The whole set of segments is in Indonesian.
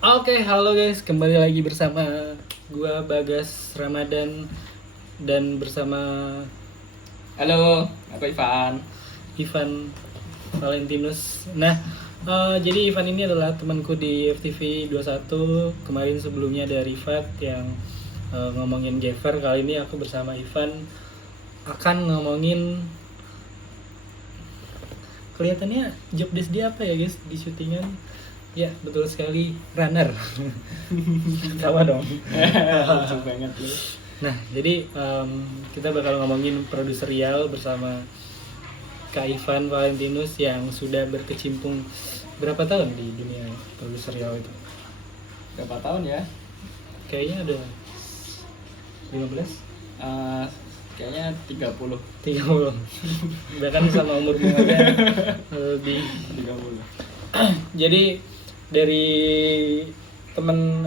Oke, halo guys, kembali lagi bersama gua Bagas Ramadan dan bersama Halo, aku Ivan. Ivan Valentinus. Nah, jadi Ivan ini adalah temanku di FTV 21. Kemarin sebelumnya ada Rifat yang ngomongin Jeffer. Kali ini aku bersama Ivan akan ngomongin kelihatannya job desk dia apa ya guys di syutingan. Ya, betul sekali, runner. Tawa dong. Lucu banget lu. Nah, jadi kita bakal ngomongin produserial bersama Kak Ivan Valentinus yang sudah berkecimpung berapa tahun di dunia produserial itu? Berapa tahun ya? Kayaknya ada 15? Eh, Kayaknya 30. 30. Bahkan sama umur gue aja lebih. 30. Jadi dari temen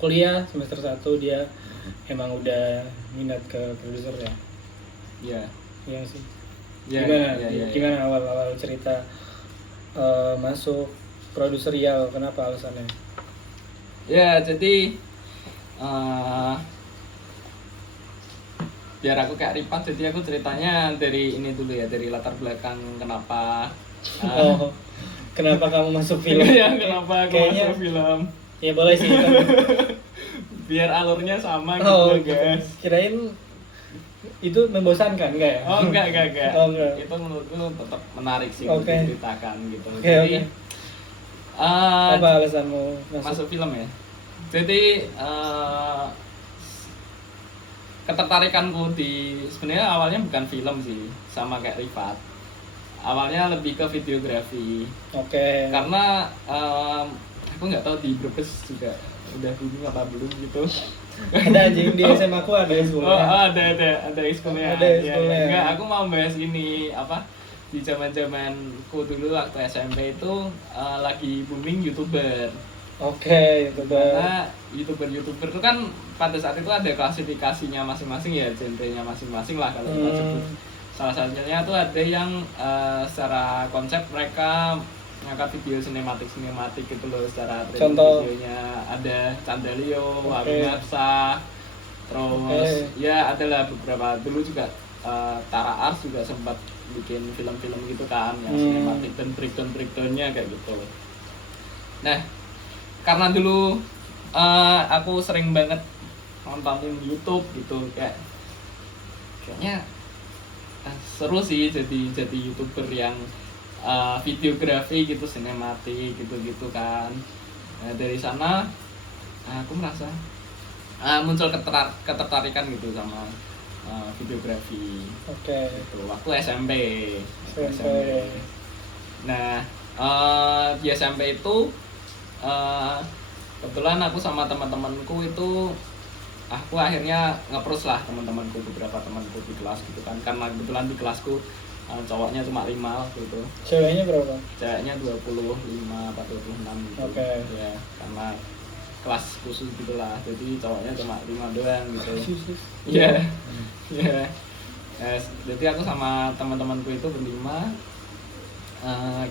kuliah semester 1 dia emang udah minat ke produser ya. Iya. Iya sih. Iya, Gimana awal cerita masuk produserial, kenapa alasannya? Ya, jadi biar aku kayak Ripat, jadi aku ceritanya dari ini dulu ya, dari latar belakang kenapa Kenapa kamu masuk film? ya, kenapa aku Kayaknya masuk film. ya boleh sih. Biar alurnya sama Oh, gitu, guys. kirain itu membosankan enggak ya? Oh, enggak. Oh, enggak. Itu menurutku tetap menarik sih Oke. untuk diceritakan gitu. Oke, Jadi oke. Apa alasanmu masuk film ya? Jadi ketertarikanku di sebenarnya awalnya bukan film sih, sama kayak Rifat. Awalnya lebih ke videografi. Oke. Karena aku nggak tahu di Brebes juga udah booming apa belum gitu. Ada anjing di SMA aku ada sekolah. Ada ekskulnya. Ada Ya, ekskulnya. enggak, aku mau bahas ini apa di zaman-zamanku dulu waktu SMP itu lagi booming YouTuber. Oke, itu Karena YouTuber itu kan pada saat itu ada klasifikasinya masing-masing ya, genrenya masing-masing lah kalau kita sebut. Salah satunya tuh ada yang secara konsep mereka ngangkat video sinematik gitu loh, secara Contoh. videonya ada Candalio, Oke. Warung Nafsa, terus ya adalah beberapa dulu juga Tara Ars juga sempat bikin film-film gitu kan yang sinematik dan breakdownnya kayak gitu. Nah, karena dulu aku sering banget nontonin YouTube gitu, kayaknya seru sih jadi YouTuber yang videografi gitu, sinematik gitu kan. Nah, dari sana aku merasa muncul ketertarikan gitu sama videografi. Oke. Gitu, waktu SMP. SMP. Nah, di SMP itu kebetulan aku sama teman-temanku itu aku akhirnya nge-approach lah beberapa temanku di kelas gitu kan, karena kebetulan di kelasku cowoknya cuma 5 waktu itu. Ceweknya berapa? Ceweknya 25 atau 26 gitu. Oke. Ya, karena kelas khusus gitulah, jadi cowoknya cuma 5 doang gitu. Iya. Iya. Jadi aku sama teman-temanku itu berlima.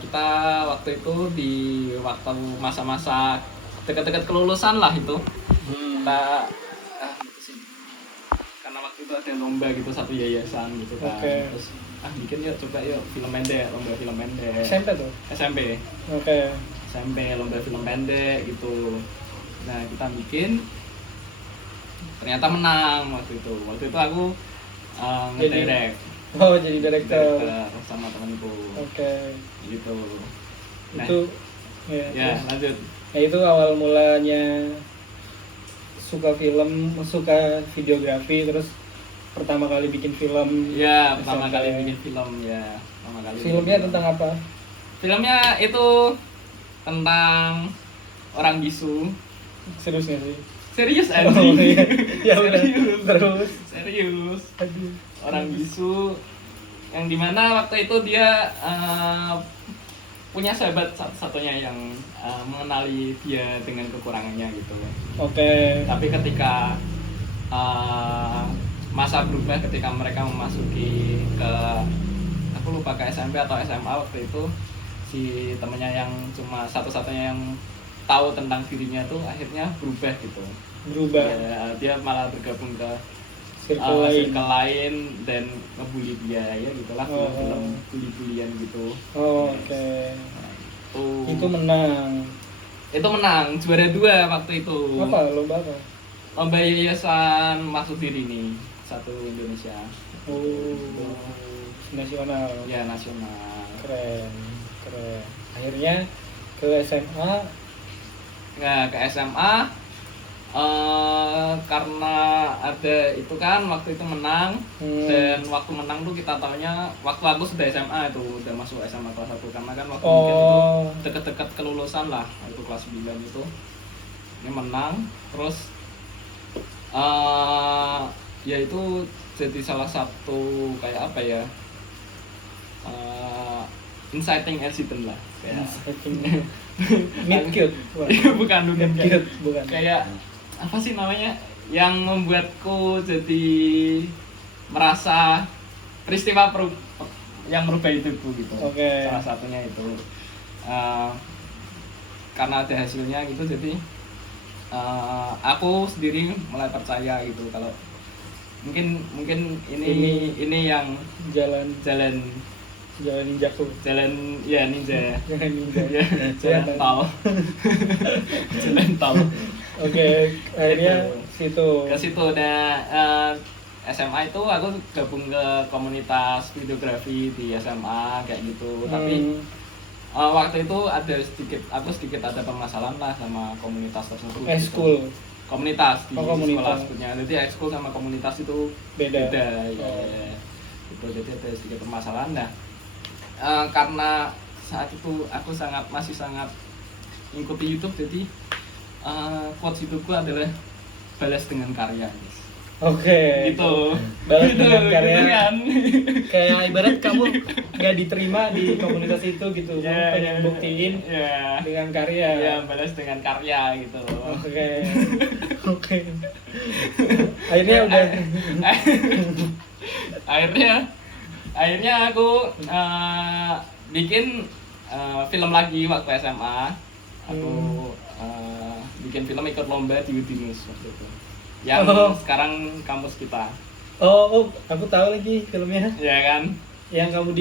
Kita waktu itu di waktu masa-masa dekat-dekat kelulusan lah itu. Kita karena waktu itu ada lomba gitu, satu yayasan gitu kan. Oke. Terus bikin yuk, coba yuk film pendek, lomba film pendek. SMP tuh? SMP. Oke. SMP lomba film pendek gitu. Nah, kita bikin, ternyata menang waktu itu. Waktu itu aku ngedirect. Oh, jadi direktur. Sama temanku. Oke. Gitu. Nah, Itu ya lanjut. Ya itu awal mulanya suka film, suka videografi, terus pertama kali bikin film. Ya, pertama SMP. kali bikin film ya. Pertama kali. Filmnya tentang apa? Filmnya itu tentang orang bisu. Serius nggak sih? Serius Oh, anjing. iya. Ya udah. Serius. Terus. Serius. Aduh. Orang bisu yang dimana waktu itu dia punya sahabat satu-satunya yang mengenali dia dengan kekurangannya gitu. Oke. Tapi ketika masa berubah, ketika mereka memasuki ke, aku lupa, ke SMP atau SMA waktu itu, si temennya yang cuma satu-satunya yang tahu tentang dirinya tuh akhirnya berubah gitu. Berubah. Ya, dia malah bergabung ke Circle lain dan ngebully dia ya gitulah, film bully-bulian gitu. Oke. Itu menang. Itu menang juara 2 waktu itu. Apa lomba apa? Lomba Yayasan Maksud Diri nih, satu Indonesia. Nasional. Ya, nasional. Keren. Akhirnya ke SMA. Nah, ke SMA karena ada itu kan waktu itu menang. Dan waktu menang tuh kita taunya waktu aku sudah SMA itu, udah masuk SMA kelas 1 karena kan waktu mungkin itu deket-deket kelulusan lah, itu kelas 9 itu. Ini menang terus ya itu jadi salah satu kayak apa ya, inciting incident lah kayak meet cute. bukan cute, bukan. Kayak apa sih namanya yang membuatku jadi merasa peristiwa yang merubah hidupku gitu. Salah satunya itu karena ada hasilnya gitu, jadi aku sendiri mulai percaya gitu kalau mungkin ini yang jalan ninjaku, jalan ninja ya, jalan tol. Jalan tol. Oke, akhirnya ke situ. Nah, SMA itu aku gabung ke komunitas videografi di SMA kayak gitu. Tapi waktu itu aku sedikit ada permasalahan lah sama komunitas tersebut. Ekskul. Komunitas di komunitas. Sekolah sebutnya. Jadi ekskul sama komunitas itu beda. Ya. Itu jadi ada sedikit permasalahan. Nah, karena saat itu aku masih sangat mengikuti YouTube, jadi quotes hidupku adalah balas dengan karya, guys. Oke. Gitu. Balas dengan karya. Gitu kan. Kayak ibarat kamu nggak diterima di komunitas itu gitu, kamu pengen buktiin dengan karya. Ya, balas dengan karya gitu. Oke. Akhirnya udah. Akhirnya aku bikin film lagi waktu SMA. Aku bikin film ikut lomba di Udinus waktu itu. Yang sekarang kampus kita. Aku tahu lagi filmnya. Iya kan? Yang kamu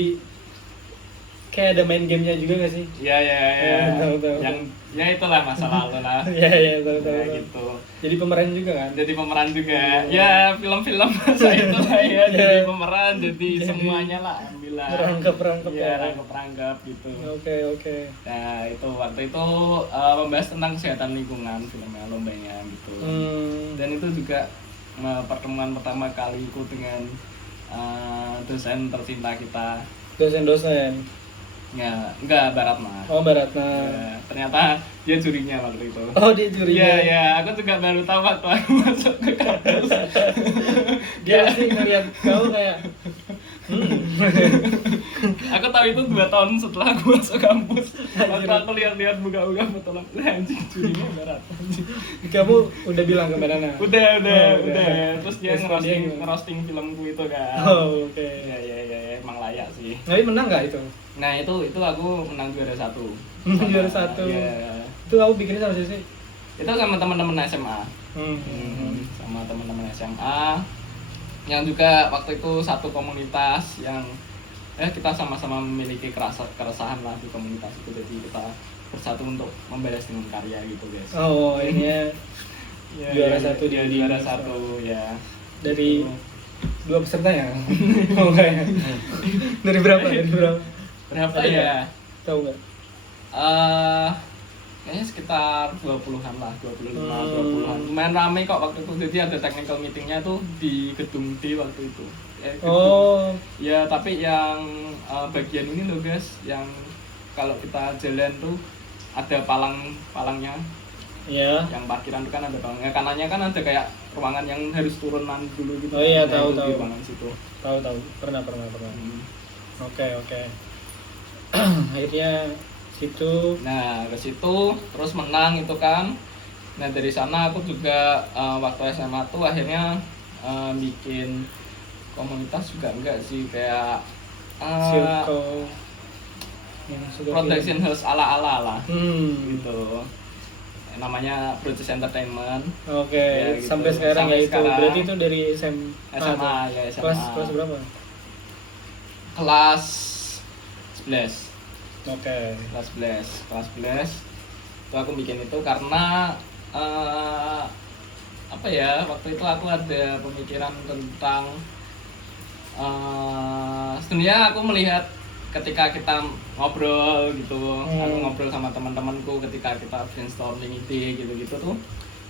kayak ada main gamenya juga nggak sih? Iya. Tahu. Yang ya itulah masa lalu lah. Iya, tahu. Gitu. Jadi pemeran juga kan? Jadi pemeran juga. Ya, film-film masa itu lah ya. Jadi pemeran, jadi semuanya lah alhamdulillah. Rangkap ya. Rangkap gitu. Oke. Nah, itu waktu itu membahas tentang kesehatan lingkungan filmnya, lombanya gitu. Dan itu juga pertemuan pertama kaliku dengan dosen tercinta kita. Dosen. Ya, enggak, Baratna. Baratna. Ya, ternyata dia jurinya waktu itu. Dia jurinya. Iya, aku juga baru tahu waktu aku masuk ke kampus. Dia pasti ngeliat kamu kayak Aku tahu itu 2 tahun setelah aku masuk kampus. Waktu aku lihat buka-buka foto anjing jurinya Baratna. Kamu udah bilang ke Baratna? Udah. Terus dia ngerosting filmku itu kan. Oke. Ya, emang layak sih. Tapi menang nggak itu? Nah, itu aku menang juara 1. Juara 1. Iya. Itu kamu bikinnya sama siapa sih? Itu sama teman-teman SMA. Sama teman-teman SMA yang juga waktu itu satu komunitas yang kita sama-sama memiliki keresahan lah di komunitas itu, jadi kita bersatu untuk membalas dengan karya gitu, guys. Ini juara 1 dia juara 1 ya. Dari 2 peserta ya? Dari berapa? Berapa ya? Tahu nggak? Kayaknya sekitar 20-an lah, 20-an. Lumayan ramai kok waktu itu. Jadi ada technical meetingnya tuh di gedung D waktu itu. Ya, tapi yang bagian ini loh, guys, yang kalau kita jalan tuh ada palangnya. Iya. Yang parkiran tuh kan ada palangnya. Kanannya kan ada kayak ruangan yang harus turunan dulu gitu. Tahu. Di ruangan situ. Tahu. Pernah. Oke. Akhirnya situ. Nah, ke situ terus menang itu kan. Nah, dari sana aku juga waktu SMA tuh akhirnya bikin komunitas juga enggak sih, kayak circle production house ala-ala lah. Gitu. namanya Broadcast Entertainment. Oke, Ya, gitu. sampai sekarang Sampai ya itu. sekarang. Berarti itu dari SMA. SMA tuh. ya, SMA. Kelas berapa? Kelas 11. Oke. Kelas 11 itu aku bikin itu karena apa ya, waktu itu aku ada pemikiran tentang sebenarnya aku melihat ketika kita ngobrol gitu, aku ngobrol sama teman-temanku ketika kita brainstorming ide gitu-gitu tuh,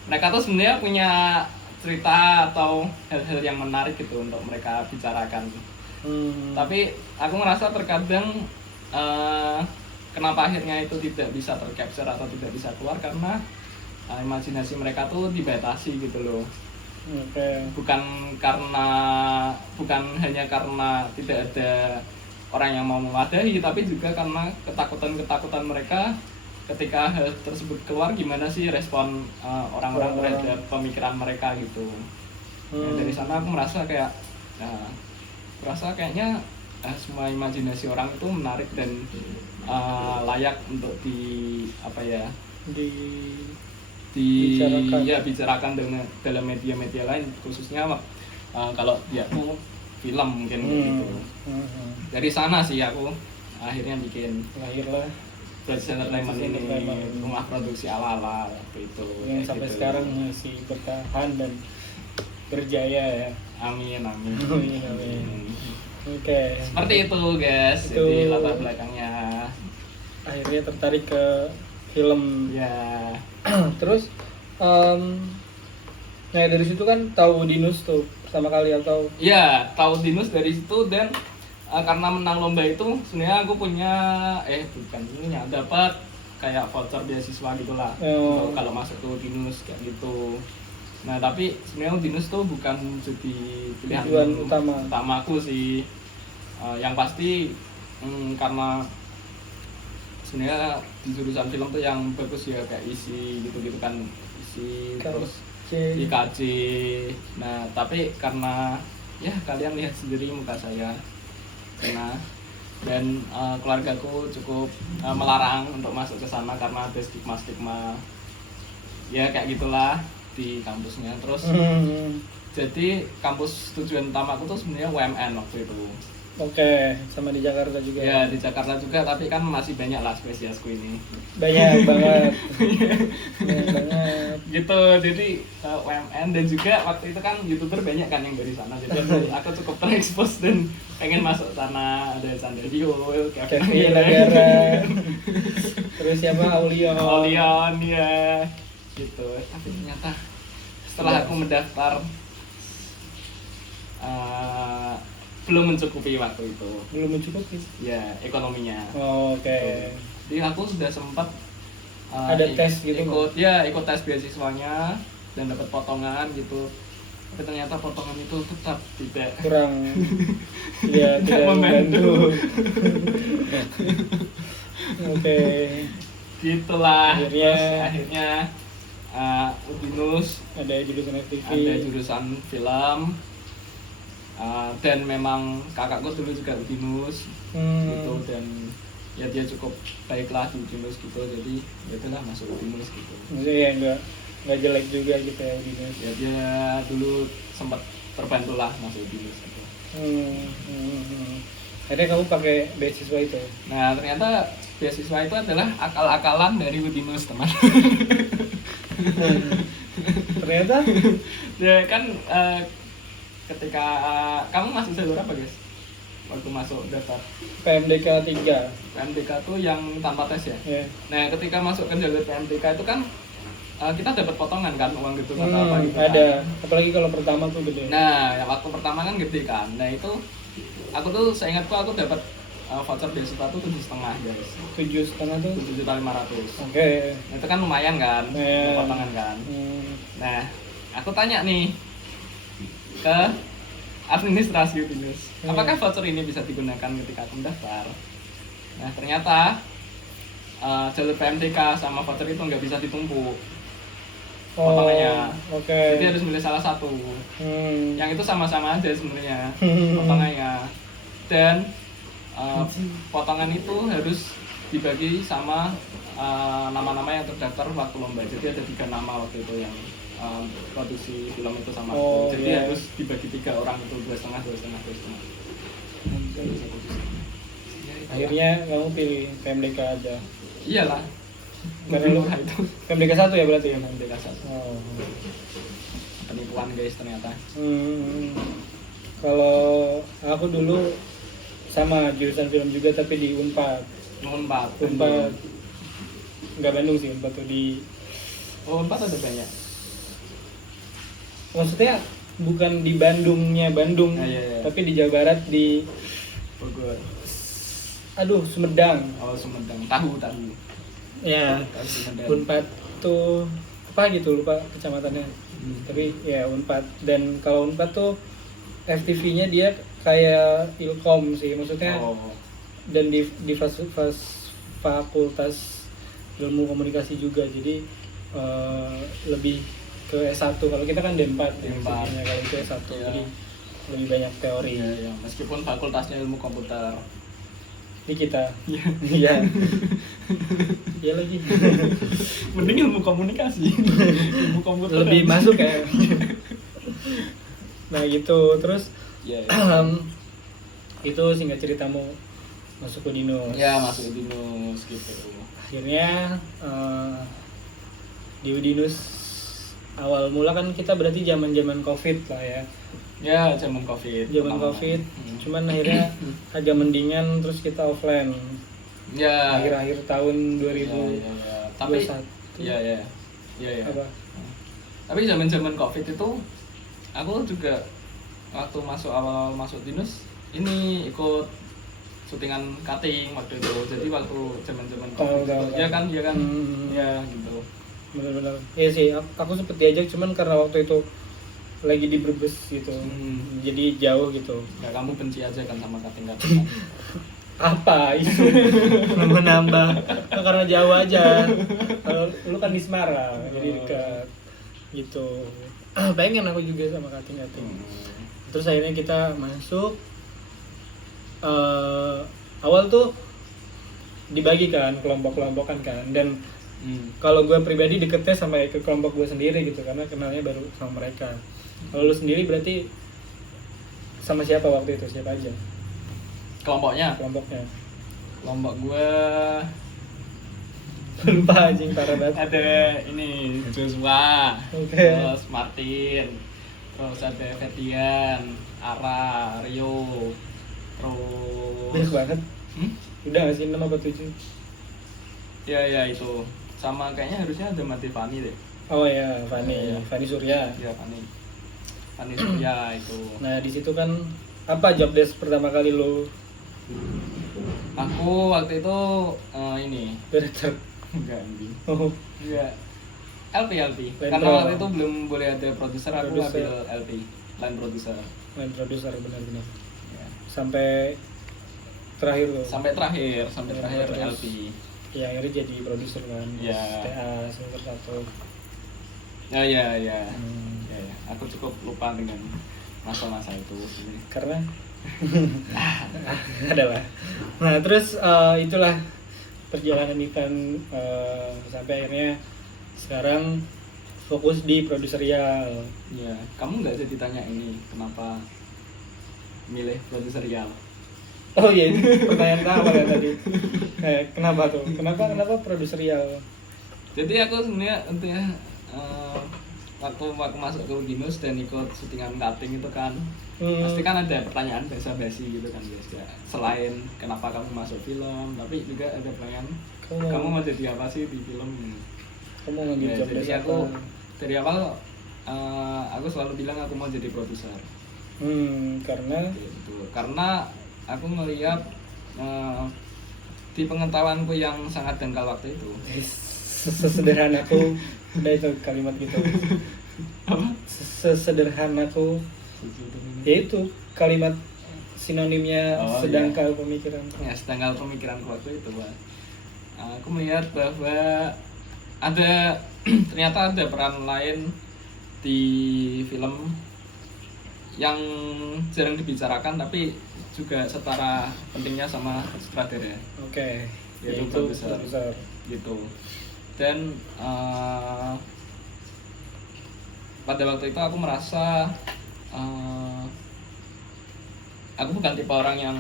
mereka tuh sebenarnya punya cerita atau hal-hal yang menarik gitu untuk mereka bicarakan. Tapi aku ngerasa terkadang kenapa akhirnya itu tidak bisa tercapture atau tidak bisa keluar karena imajinasi mereka tuh dibatasi gitu loh. Bukan hanya karena tidak ada orang yang mau mewadahi, tapi juga karena ketakutan mereka ketika hal tersebut keluar, gimana sih respon orang-orang terhadap pemikiran mereka gitu. Nah, dari sana aku merasa kayak kayaknya semua imajinasi orang itu menarik dan layak untuk bicarakan dalam media-media lain, khususnya kalau dia tuh film mungkin gitu. Dari sana sih aku akhirnya bikin lahirlah Broadcast Entertainment ini, rumah produksi ala-ala waktu itu. Yang sampai gitu. sekarang masih bertahan dan berjaya ya. Amin. Oke. Seperti itu guys, Itu jadi latar belakangnya. Akhirnya tertarik ke film. Ya. Terus nah dari situ kan tahu Dinus tuh pertama kali atau? Ya, tahu Dinus dari situ, dan karena menang lomba itu sebenarnya aku dapat kayak voucher beasiswa gitulah. Untuk kalau masuk ke Dinus kayak gitu. Nah, tapi sebenarnya Dinus tuh bukan jadi pilihan utama aku sih. Yang pasti karena sebenarnya di jurusan film tuh yang bagus ya kayak isi gitu-gitu kan, terus IKJ. Nah, tapi karena ya kalian lihat sendiri muka saya dan keluargaku cukup melarang untuk masuk ke sana karena ada stigma ya kayak gitulah di kampusnya. Terus jadi kampus tujuan utamaku tuh sebenarnya UMN waktu itu. Oke, sama di Jakarta juga. Ya, di Jakarta juga, tapi kan masih banyak lah spesiesku ini. Banyak banget. Gitu, jadi UMN, dan juga waktu itu kan YouTuber banyak kan yang dari sana. Jadi aku cukup terekspos dan pengen masuk sana. Ada Sandario, Kevin Agara. Terus siapa? Aulion ya. Gitu. Tapi ternyata setelah aku mendaftar belum mencukupi waktu itu. Belum mencukupi? Ya, ekonominya. Oke. Jadi aku sudah sempat ada tes gitu. Ikut tes beasiswanya dan dapat potongan gitu. Tapi ternyata potongan itu tetap tidak kurang. Ya, tidak membantu. Oke. Gitulah. Akhirnya Udinus ada jurusan FTV, ada jurusan film. Dan memang kakakku dulu juga Udinus gitu, dan ya dia cukup baiklah di Udinus gitu, jadi ya itulah masuk Udinus gitu. Maksudnya nggak jelek juga gitu ya Udinus. Ya dia dulu sempat terbantu lah masuk Udinus gitu. Akhirnya kamu pakai beasiswa itu? Nah, ternyata beasiswa itu adalah akal-akalan dari Udinus, teman. Ternyata? Ya kan ketika kamu masuk jalur apa guys? Waktu masuk daftar PMDK 3. PMDK tuh yang tanpa tes ya? Yeah. Nah, ketika masuk ke jalur PMDK itu kan kita dapat potongan kan, uang gitu atau apa gitu ada kan? Apalagi kalau pertama tuh gede. Nah, yang waktu pertama kan gede kan. Nah, itu aku tuh seingatku aku dapat voucher beasiswa tuh 7,5 guys. 7,5 tuh? 7.500. Oke. Nah, itu kan lumayan kan, potongan kan. Nah, aku tanya nih ke administrasi Udinus, apakah voucher ini bisa digunakan ketika aku mendaftar? Nah, ternyata jalur PMDK sama voucher itu nggak bisa ditumpuk potongannya. Jadi harus milih salah satu. Yang itu sama-sama aja sebenarnya potongannya, dan potongan itu harus dibagi sama nama-nama yang terdaftar waktu lomba. Jadi ada 3 nama waktu itu yang produksi film itu sama aku. Jadi harus dibagi 3 orang itu 2,5. Akhirnya kamu pilih PMDK aja. Iyalah. Karena lu itu PMDK 1 ya berarti ya? PMDK 1. Oh. Penipuan guys ternyata. Kalau aku dulu sama jurusan film juga tapi di Unpad. Unpad. Enggak Bandung sih, Unpad tuh di Unpad ada banyak. Maksudnya bukan di Bandungnya Bandung, iya. tapi di Jawa Barat di Bogor. Aduh, Sumedang. Oh, Sumedang. Tahu. Ya. Unpad tuh apa gitu lupa kecamatannya. Tapi ya Unpad, dan kalau Unpad tuh FTV-nya dia kayak Ilkom sih, maksudnya. Dan di fakultas ilmu komunikasi juga, jadi lebih ke S1. Kalau kita kan D4 ya, kalau itu S1 jadi lebih banyak teori. Iya. Meskipun fakultasnya ilmu komputer. Ini kita. Iya. Iya lagi. Mending ilmu komunikasi. Ilmu komputer. Lebih masuk ya. Nah gitu, terus itu singkat ceritamu masuk Udinus. Ya, masuk Udinus gitu. Akhirnya di Udinus awal mula kan kita berarti zaman-zaman Covid lah ya. Ya, zaman Covid. Cuman akhirnya agak mendingan, terus kita offline. Ya. Akhir-akhir tahun 2021. Iya. Apa? Tapi zaman-zaman Covid itu aku juga waktu awal masuk Dinus ini ikut syutingan cutting waktu itu. Jadi waktu zaman-zaman Covid. Iya kan? Ya gitu. Benar-benar. Iya sih, aku sempet diajak cuman karena waktu itu lagi di Brebes gitu. Jadi jauh gitu. Ya kamu benci aja kan sama cutting. Apa itu? Nambah karena jauh aja. Kalau lu kan di Semarang, jadi dekat gitu. Pengen aku juga sama cutting. Terus akhirnya kita masuk. Awal tuh dibagikan kelompok-kelompokan kan, dan kalau gue pribadi deketnya sampai ke kelompok gue sendiri gitu karena kenalnya baru sama mereka. Kalau lu sendiri berarti sama siapa waktu itu, siapa aja kelompoknya? Kelompok gue lupa anjing, parah banget. Ada ini Joshua, terus Martin, terus ada Fetian, Ara, Rio, terus banyak banget. Udah nggak sih 6 apa 7? Ya itu. Sama kayaknya harusnya ada Mati Fani deh. Oh ya, Fani Surya. Iya, Fani Surya itu. Nah, di situ kan apa job desk pertama kali lo? Aku waktu itu ini Director. Enggak anjing. Oh. Enggak. LP. Karena waktu itu belum boleh ada produser, aku ambil LP, line producer benar-benar. Ya. Sampai terakhir lo. Sampai terakhir LP. Ya akhirnya jadi produser kan. TA semester 1. Ya. Aku cukup lupa dengan masa-masa itu karena adalah. Nah terus itulah perjalanan Ivan sampai akhirnya sekarang fokus di produserial. Ya, kamu nggak jadi tanya ini kenapa milih produserial? Oh iya, ini pertanyaan apa ya tadi? Kenapa tuh? Kenapa produserial? Jadi aku sebenarnya intinya waktu masuk ke Udinus dan ikut syutingan cutting itu kan pasti kan ada pertanyaan basa-basi gitu kan guys ya. Selain kenapa kamu masuk film, tapi juga ada pertanyaan kamu mau jadi apa sih di film? Kamu ngambil job jadi aku dari awal aku selalu bilang aku mau jadi produser. Karena aku melihat di pengetahuanku yang sangat dangkal waktu itu. Sesederhanaku, udah itu kalimat gitu. Sesederhanaku, yaitu kalimat sinonimnya sedangkal pemikiran. Ya, sedangkal pemikiranku waktu itu, Pak. Aku melihat bahwa ternyata ada peran lain di film yang jarang dibicarakan tapi juga setara pentingnya sama sutradara. Oke. yaitu produser gitu. Dan pada waktu itu aku merasa aku bukan tipe orang yang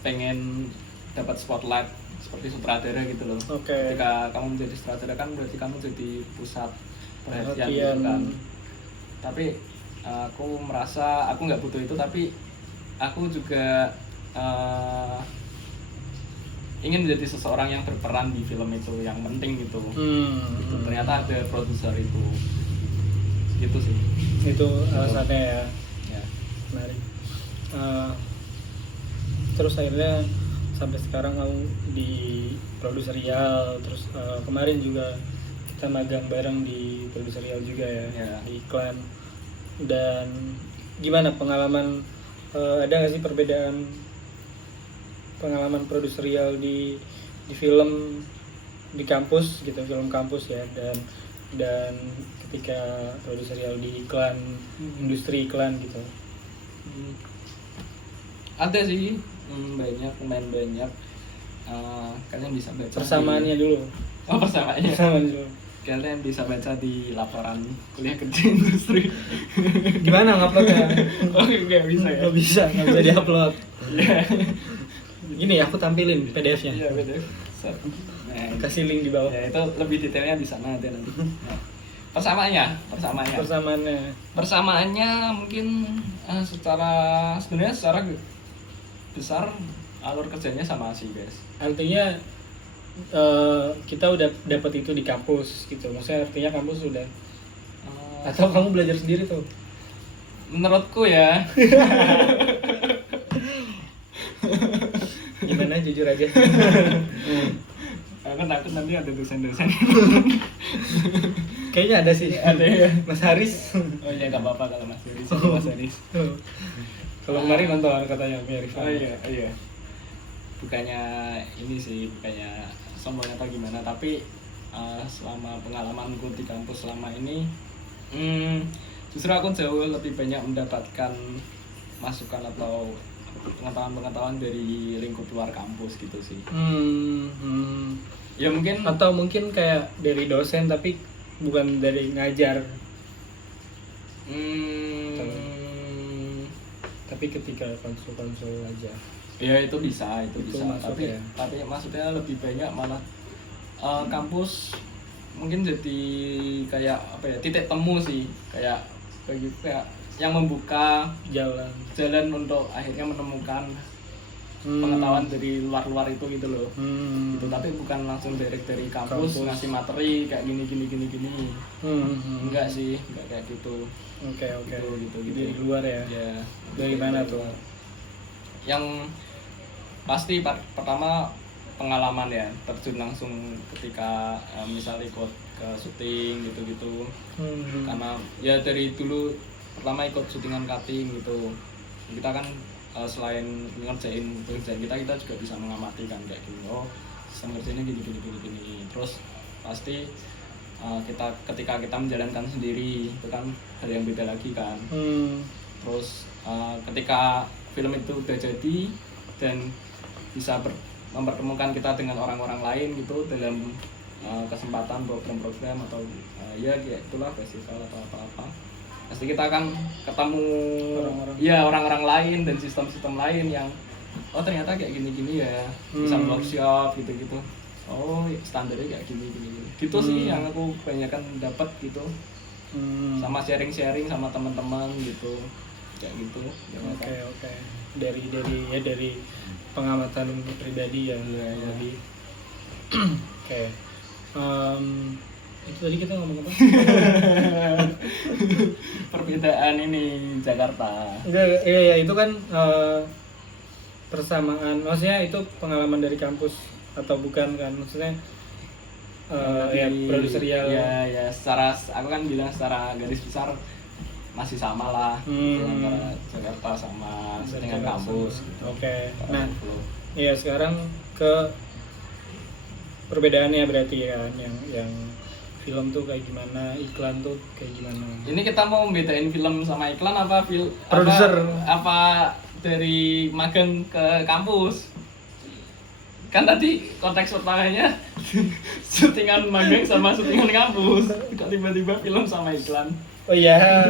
pengen dapat spotlight seperti sutradara gitu loh. Ketika kamu menjadi sutradara kan berarti kamu jadi pusat perhatian gitu kan. Tapi aku merasa aku nggak butuh itu, tapi aku juga ingin menjadi seseorang yang berperan di film itu, yang penting gitu. Gitu. Ternyata ada produser itu, gitu sih. Itu alasannya ya. Menarik. Terus akhirnya sampai sekarang kamu di Produserial, terus kemarin juga kita magang bareng di Produserial juga ya, di iklan. Dan gimana pengalaman, ada nggak sih perbedaan pengalaman Produserial di film di kampus gitu, film kampus ya, dan ketika Produserial di iklan, industri iklan gitu? Ada sih, lumayan banyak. Kalian bisa baca persamaannya dulu. Persamaannya dulu. Kalian bisa baca di laporan kuliah kerja industri. Gimana nguploadnya? Nggak bisa ya? Nggak bisa diupload. Gini aku tampilin PDF-nya. Iya, PDF. Kasih link di bawah. Ya, itu lebih detailnya di sana nanti. Nah, persamaannya mungkin sebenarnya secara besar alur kerjanya sama sih guys. Artinya kita udah dapat itu di kampus gitu, maksudnya artinya kampus sudah atau kamu belajar sendiri tuh? Menurutku ya. Gimana, jujur aja. Aku takut nanti ada dosen-dosen. Kayaknya ada sih. Ada ya. Mas Haris. Oh iya, nggak apa-apa kalau Mas Haris. Mas Haris. Kalau kemarin nonton katanya mirip. Oh iya. Bukannya ini sih, bukannya sombong atau gimana, tapi selama pengalamanku di kampus selama ini, justru aku jauh lebih banyak mendapatkan masukan atau pengetahuan dari lingkup luar kampus gitu sih. Ya mungkin, atau mungkin kayak dari dosen tapi bukan dari ngajar. Tapi ketika konsul aja. Ya itu bisa. Tapi maksudnya lebih banyak malah kampus mungkin jadi kayak apa ya, titik temu sih, kayak yang membuka jalan untuk akhirnya menemukan pengetahuan dari luar itu gitu loh. Gitu, tapi bukan langsung direct dari kampus ngasih materi kayak gini. Enggak sih, enggak kayak gitu. Oke. Gitu. Dari luar ya. Dari mana tuh? Yang pasti pertama pengalaman ya, terjun langsung ketika misalnya ikut ke syuting gitu. Karena ya dari dulu pertama ikut syutingan cutting gitu, kita kan selain ngerjain pekerjaan kita juga bisa mengamati kan kayak gini, sistem kerjanya gini. Terus pasti ketika kita menjalankan sendiri itu kan hal yang beda lagi kan. Terus ketika film itu udah jadi dan bisa mempertemukan kita dengan orang-orang lain gitu dalam kesempatan program-program atau ya kayak itulah festival atau apa-apa, pasti kita akan ketemu orang-orang lain dan sistem-sistem lain yang ternyata kayak gini ya, bisa workshop gitu. Standarnya kayak gini gitu sih yang aku kebanyakan dapat gitu. Sama sharing sama teman-teman gitu kayak gitu. Oke. Dari pengamatan pribadi ya. Jadi oke. Itu tadi kita ngomong apa? Perbedaan ini Jakarta. Iya, itu kan persamaan. Maksudnya itu pengalaman dari kampus atau bukan kan? Maksudnya ya Produserial. Ya, secara aku kan bilang secara garis besar masih sama lah antara Jakarta sama dengan kampus gitu. Oke. Nah, ya sekarang ke perbedaannya berarti ya, yang film tuh kayak gimana, iklan tuh kayak gimana. Ini kita mau membedain film sama iklan apa produser apa dari magang ke kampus? kan tadi konteks pertamanya syutingan magang sama syutingan kampus, kok tiba-tiba film sama iklan. Oh iya,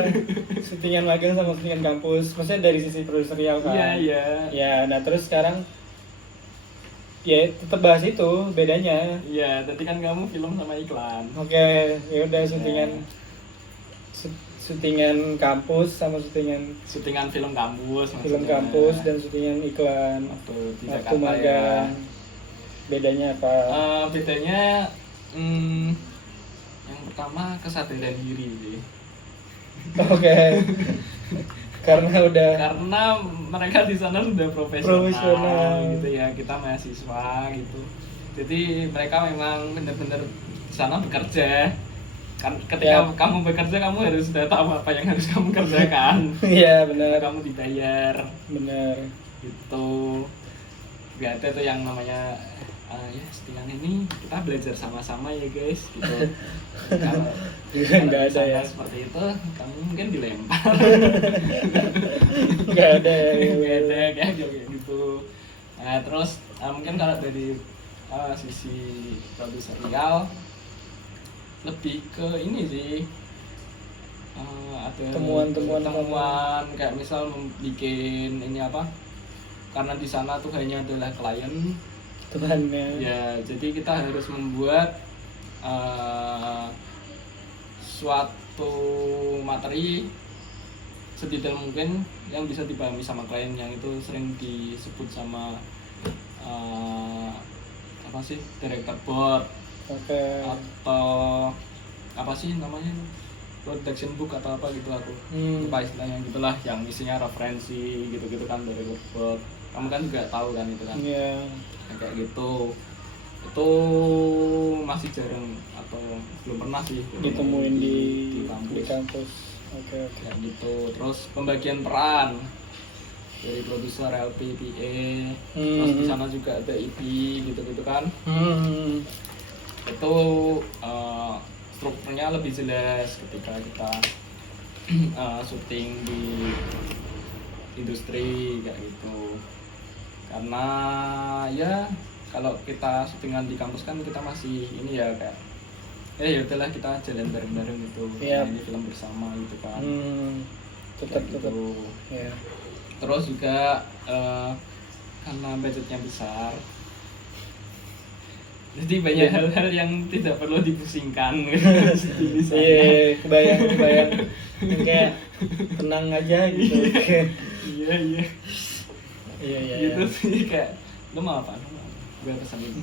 syutingan magang sama syutingan kampus, maksudnya dari sisi produserial kan? Iya. Ya, nah terus sekarang ya tetap bahas itu bedanya. Iya, tadi kan kamu film sama iklan. Oke, ya udah syutingan kampus sama Syutingan film kampus film maksudnya. kampus dan syutingan iklan Waktu di waktu Jakarta magang. Bedanya apa? Bedanya yang pertama kesadaran diri sih. Oke. Karena mereka di sana sudah profesional gitu ya, kita mahasiswa gitu. Jadi mereka memang benar-benar di sana bekerja. Kan ketika kamu bekerja, kamu harus sudah tahu apa yang harus kamu kerjakan. Iya benar. Kamu dibayar. Benar. Gitu. Gak ada tuh yang namanya ya settingan ini kita belajar sama-sama ya guys gitu. Kalau nggak ada ya seperti itu, kamu mungkin dilempar. nggak ada kayak gitu. Nah terus mungkin kalau dari sisi produserial lebih ke ini sih, ada temuan kayak misal bikin ini apa, karena di sana tuh hanya adalah klien Tuhannya ya, jadi kita harus membuat suatu materi sedetail mungkin yang bisa dipahami sama klien, yang itu sering disebut sama apa sih, director board. Oke. Atau apa sih namanya, production book atau apa gitu, aku lupa istilahnya gitulah, yang isinya referensi gitu-gitu kan dari board. Kamu kan juga tahu kan itu kan. Iya. Kayak gitu. Itu masih jarang atau belum pernah sih ditemuin di kampus. Oke. Kayak gitu. Terus pembagian peran dari produser, LP, PA, terus di sana juga ada EP gitu-gitu kan. Itu strukturnya lebih jelas ketika kita syuting di industri kayak gitu. Karena ya kalau kita syutingan di kampus kan kita masih ini ya, kayak ya udahlah kita jalan bareng-bareng gitu. Ini film bersama gitu kan. Tetap ya. Terus juga karena budgetnya besar, jadi banyak hal-hal yang tidak perlu dipusingkan gitu. Iya, kebayang kayak tenang aja gitu. Iya. Gitu Iya. sih, kayak lu mau apa? Gue pesan ini.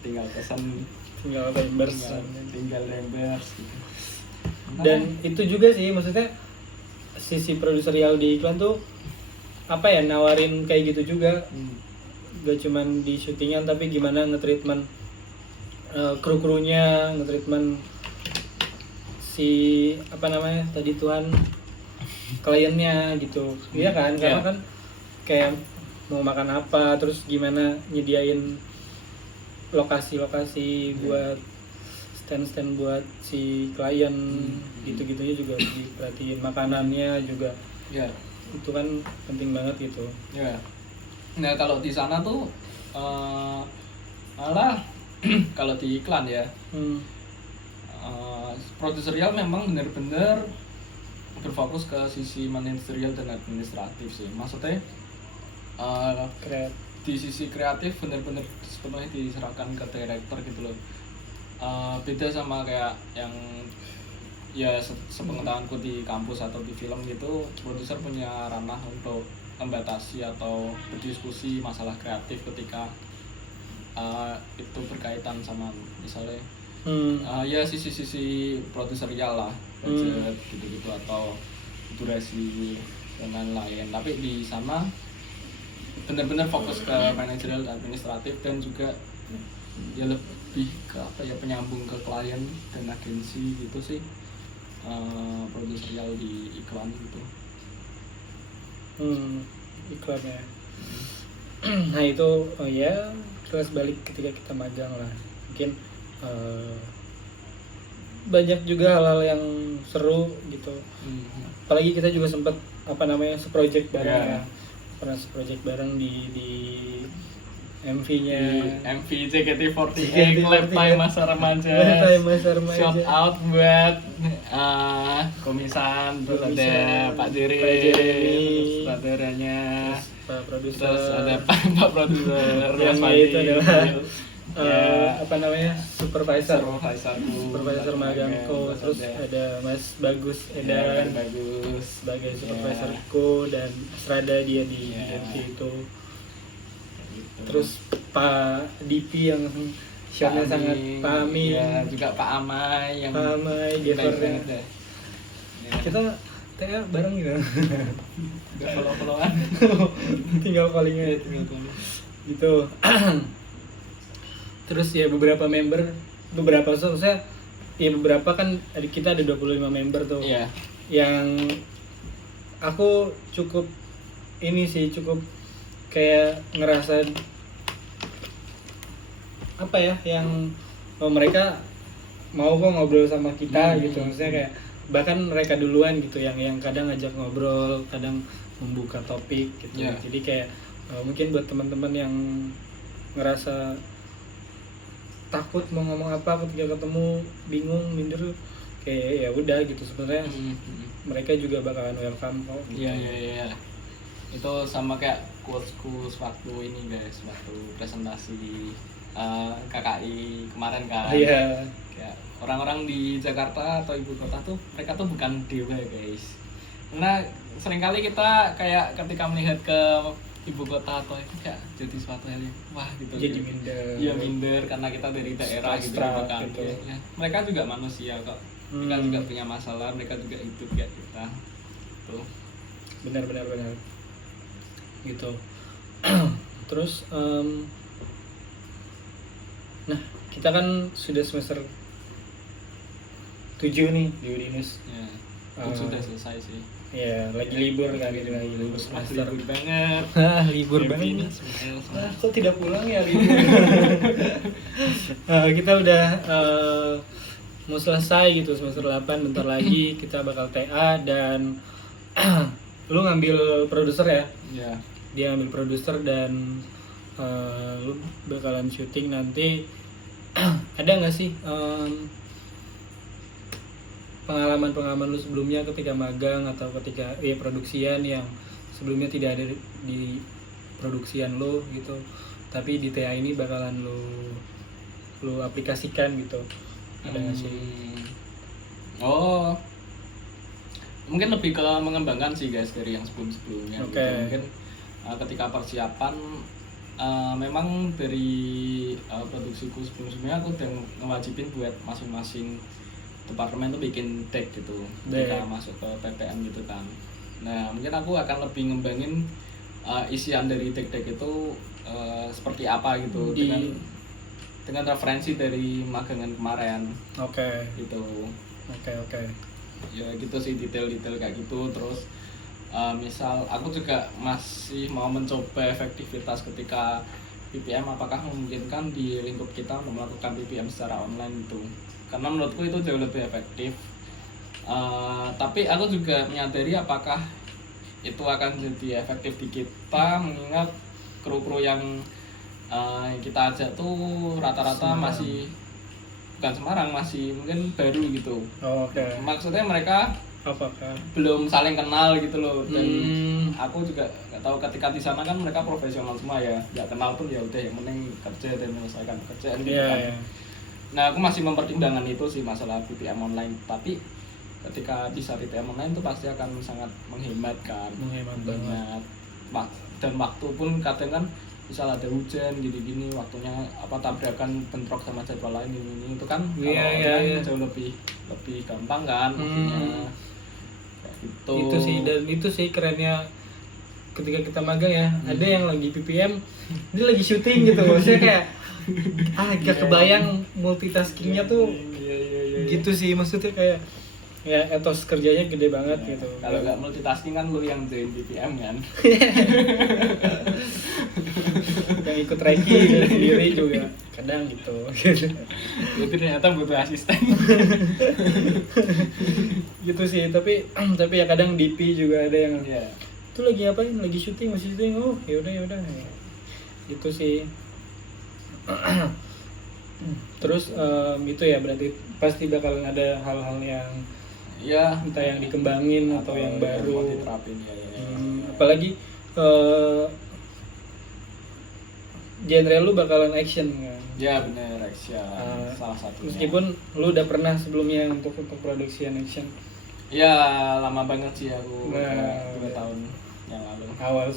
Tinggal pesan. Tinggal lembers gitu. Dan itu juga sih, maksudnya sisi produserial di iklan tuh apa ya, nawarin kayak gitu juga. Gak cuman di syutingan, tapi gimana nge-treatment kru-krunya, nge-treatment si apa namanya tadi Tuhan, kliennya gitu. Iya kan, karena kan kayak mau makan apa, terus gimana nyediain lokasi-lokasi buat stand-stand buat si klien, gitu-gitunya juga diperhatiin, makanannya juga. Itu kan penting banget gitu. Nah kalau di sana tuh malah kalau di iklan ya, produserial memang benar-benar berfokus ke sisi manajerial dan administratif sih. Maksudnya di sisi kreatif benar-benar sepenuhnya diserahkan ke director gitu loh. Beda sama kayak yang ya sepengetahuanku di kampus atau di film gitu, produser punya ranah untuk membatasi atau berdiskusi masalah kreatif ketika itu berkaitan sama misalnya ya sisi-sisi produserial lah, budget gitu-gitu atau durasi dan lain-lain. Tapi di sana benar-benar fokus ke manajerial dan administratif, dan juga ya lebih ke apa ya, penyambung ke klien dan agensi gitu sih, produserial di iklan gitu. Iklan ya. Nah itu ya kelas balik ketika kita magang lah, mungkin banyak juga hal-hal yang seru gitu. Apalagi kita juga sempat apa namanya seproject bareng ya. pernah project bareng di MV-nya MV JKT48 JKT48. Lifetime Masa Remaja. Lifetime Masa Remaja. Shout out buat Komisan, terus ada Komisan, Pak Jeremy, Pak Jeremy, terus sutradaranya, Pak Produser, terus ada Pak Produser, yang Mas itu Fadil. adalah Ya. apa namanya supervisor Supervisorku, magangku, terus ada Mas Bagus Edan bagus sebagai Ya. supervisorku dan Srada dia di Ya. MV itu. Gitu. Terus Pak DP yang shotnya Pak sangat Amin, pahami, ya, juga Pak Amai yang Pak Amai, baik Gevernya. banget deh. Ya. Kita TA bareng gitu. Udah follow-followan. Tinggal callingnya gitu. Terus ya beberapa saya ya beberapa kan kita ada 25 member tuh. Iya. Yang aku cukup kayak ngerasa apa ya, yang mereka mau kok ngobrol sama kita gitu. Maksudnya kayak bahkan mereka duluan gitu yang kadang ngajak ngobrol, kadang membuka topik gitu. Yeah. Jadi kayak mungkin buat teman-teman yang ngerasa takut mau ngomong apa ketika ketemu, bingung, minder, kayak ya udah gitu sebenarnya. Mereka juga bakalan welcome kok gitu. Iya. Itu sama kayak quotes waktu ini guys, waktu presentasi KKI kemarin kan. Iya. Kayak orang-orang di Jakarta atau ibu kota tuh mereka tuh bukan dewa guys. Karena seringkali kita kayak ketika melihat ke ibu kota atau itu kayak jadi suatu hal yang wah gitu. Jadi minder. Iya minder karena kita dari daerah gitu kan. Gitu. Ya, mereka juga manusia kok. Mereka juga punya masalah, mereka juga hidup kayak kita. Tuh. Benar gitu. Terus nah kita kan sudah semester 7 nih di Udinus. Ya. Itu sudah selesai sih. Ya lagi libur kan, lagi libur semester. Libur banget. Libur Happy banget. nih, smile. Kok tidak pulang ya libur? Kita udah mau selesai gitu semester 8, bentar lagi kita bakal TA dan lu ngambil produser ya? Ya. Dia ngambil produser dan lu bakalan syuting nanti. Ada nggak sih pengalaman lu sebelumnya ketika magang atau ketika produksian yang sebelumnya tidak ada di produksian lu gitu, tapi di TA ini bakalan lu aplikasikan gitu, ada nggak sih? Oh, mungkin lebih ke mengembangkan sih guys dari yang sebelumnya. Oke. Gitu. Mungkin ketika persiapan memang dari produksiku sebelumnya aku udah ngewajibin buat masing-masing departemen tuh bikin deck gitu ketika masuk ke PPM gitu kan. Nah mungkin aku akan lebih ngembangin isian dari deck-deck itu seperti apa gitu dengan referensi dari magangan kemarin. Oke. Gitu. Oke. Ya gitu sih, detail-detail kayak gitu. Terus misal aku juga masih mau mencoba efektivitas ketika PPM, apakah memungkinkan di lingkup kita untuk melakukan PPM secara online gitu. Karena menurutku itu jauh lebih efektif. Tapi aku juga menyadari apakah itu akan jadi efektif di kita, mengingat kru-kru yang kita ajak tuh rata-rata masih bukan Semarang, masih mungkin baru gitu. Oke. Maksudnya mereka Apakah belum saling kenal gitu loh, dan aku juga nggak tahu ketika di sana kan mereka profesional semua ya, nggak kenal pun ya udah yang penting kerja dan menyelesaikan pekerjaan gitu kan. yeah. Nah aku masih mempertimbangkan itu sih masalah PPM online, tapi ketika bisa PPM online itu pasti akan sangat menghemat kan, Menghemat banget. dan waktu pun kadang kan misal ada hujan gini-gini, waktunya tabrakan bentrok sama jadwal lain ini itu kan Iya. jauh lebih gampang kan maksudnya. Gitu. Itu sih kerennya ketika kita magang ya. Ada yang lagi PPM, dia lagi syuting gitu. Maksudnya kayak gak kebayang multitaskingnya tuh. Gitu sih, maksudnya kayak ya etos kerjanya gede banget gitu. Kalau nggak multitasking kan lu yang join PPM kan. Yang ikut Reiki sendiri juga kadang gitu. Jadi ternyata butuh asisten. Gitu sih, tapi ya kadang DP juga ada yang Itu lagi ngapain? Lagi syuting, masih syuting. Oh, yaudah. Itu sih. Terus itu ya berarti pasti bakalan ada hal-hal yang ya entah yang dikembangin atau yang baru. mau diterapin ya. Apalagi genre lu bakalan action kan? Ya bener, action salah satunya. Meskipun lu udah pernah sebelumnya untuk produksi action. Ya lama banget sih aku, Nah, 2 tahun yang lalu. Awal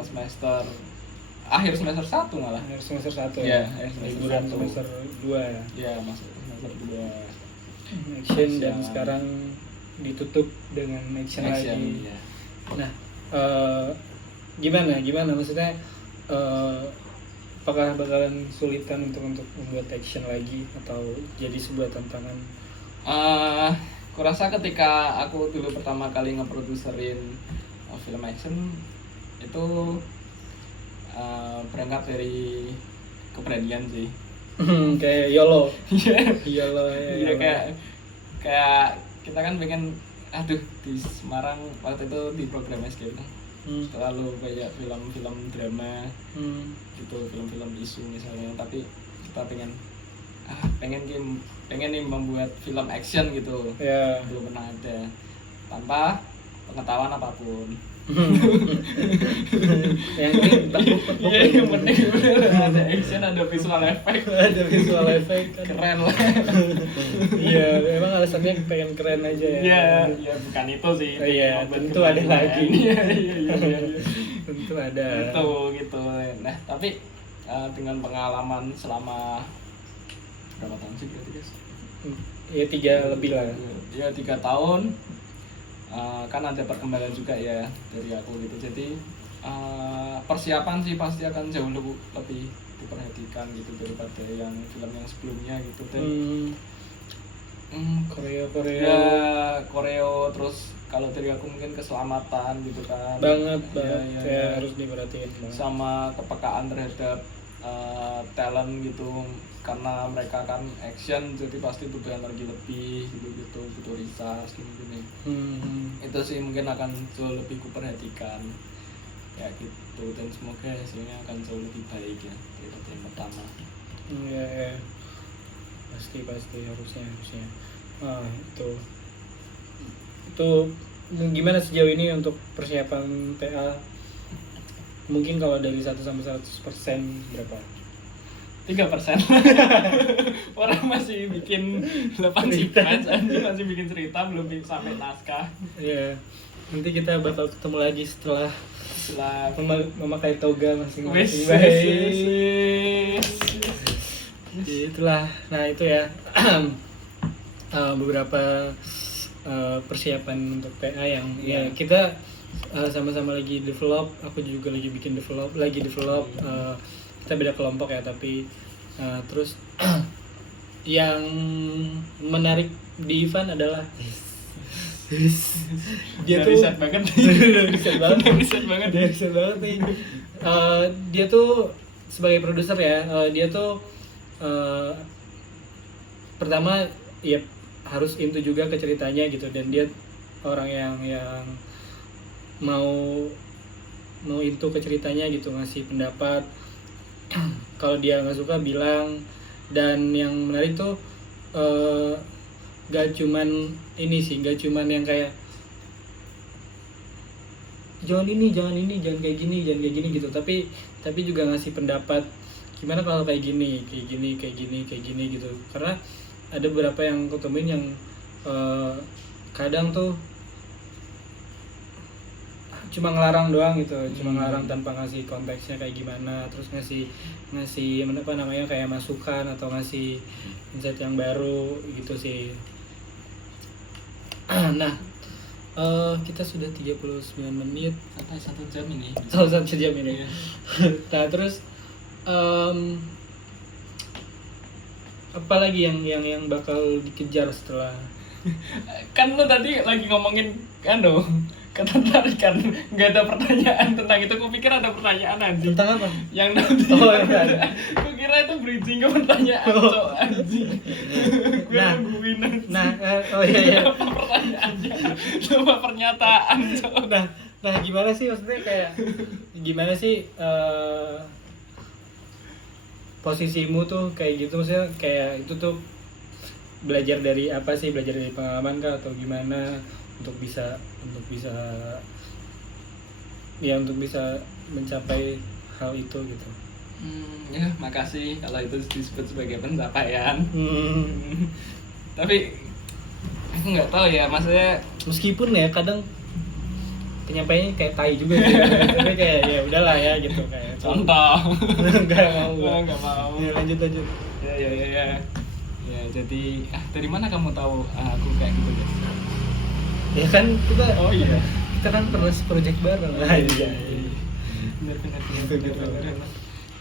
semester Akhir semester 1 malah. akhir semester 1 Iya, ya. akhir semester Liburan 1. semester 2 ya. Ya masuk semester 2. Action dan Action. sekarang ditutup dengan action lagi. Ya. Nah, gimana maksudnya apakah bakalan sulitan untuk membuat action lagi atau jadi sebuah tantangan? Kurasa ketika aku dulu pertama kali ngeproduserin film action itu berangkat dari keberanian sih. Kayak YOLO. Iya. YOLO Iya kayak kita kan pengen di Semarang waktu itu di program SKM terlalu banyak film-film drama gitu, film-film isu misalnya, tapi kita pengen nih membuat film action gitu. Ya. Belum pernah ada tanpa pengetahuan apapun. yang penting ada action, ada visual effect. Ada visual effect kan. Keren lah. Iya, emang alasannya pengen keren aja ya. Iya, bukan itu sih. Iya, tentu ada lagi. Iya. Tentu ada. Gitu. Nah, tapi dengan pengalaman selama berapa tahun sih berarti guys? Ya 3 lebih lah. Ya 3 tahun. Kan ada perkembangan juga ya dari aku gitu. Jadi persiapan sih pasti akan jauh lebih diperhatikan gitu daripada yang film yang sebelumnya gitu. Dan koreo terus kalau dari aku mungkin keselamatan gitu kan. Banget ya, harus diperhatiin banget. Sama kepekaan terhadap talent gitu, karena mereka kan action jadi pasti butuh energi lebih gitu, butuh research gini. Itu sih mungkin akan jauh lebih kuperhatikan ya gitu, dan semoga hasilnya akan jauh lebih baik ya daripada yang pertama. Iya. Pasti harusnya. Itu gimana sejauh ini untuk persiapan TA? Mungkin kalau dari 1 sampai 100% berapa? 3%. Orang masih bikin 8 sequence, masih bikin cerita, belum sampai naskah. Iya. Nanti kita bakal ketemu lagi setelah memakai toga masing-masing. Itulah. Nah, itu ya. Beberapa persiapan untuk PA yang ya kita sama-sama lagi develop. Aku juga lagi develop. Kita beda kelompok ya, tapi terus yang menarik di Ivan adalah dia tuh riset banget nih. Dia tuh sebagai produser ya, dia tuh pertama ya harus into juga ke ceritanya gitu, dan dia orang yang mau into ke ceritanya gitu, ngasih pendapat. Kalau dia nggak suka bilang. Dan yang menarik tuh gak cuman yang kayak jangan kayak gini gitu, tapi juga ngasih pendapat gimana kalau kayak gini gitu. Karena ada beberapa yang ketemuin yang kadang tuh cuma ngelarang doang gitu, ngelarang tanpa ngasih konteksnya kayak gimana, terus ngasih kayak masukan atau ngasih insight yang baru gitu sih. Nah, kita sudah 39 menit sampai 1 jam ini. 1 jam ini. Nah, terus apa lagi yang bakal dikejar setelah kan lo tadi lagi ngomongin ketertarikan, nggak ada pertanyaan tentang itu. Aku pikir ada pertanyaan anjing. Tentang apa? Yang nanti. Oh iya. Aku kira itu bridging ke pertanyaan anjing. Gue nungguin. Nah, oh iya. Apa pertanyaannya? Cuma pernyataan. Nah gimana sih maksudnya kayak gimana sih posisimu tuh kayak gitu, maksudnya kayak itu tuh belajar dari apa sih, belajar dari pengalaman kah atau gimana untuk bisa ya untuk bisa mencapai hal itu gitu. Ya makasih kalau itu disebut sebagai pencapaian. Tapi aku nggak tahu ya, maksudnya meskipun ya kadang penyampaiannya kayak tai juga sih. Tapi kayak ya udahlah ya gitu kayak contoh. nggak mau ya, lanjut ya jadi dari mana kamu tahu aku kayak gitu guys? Ya kan kita iya kita kan pernah project bareng lah. Iya benar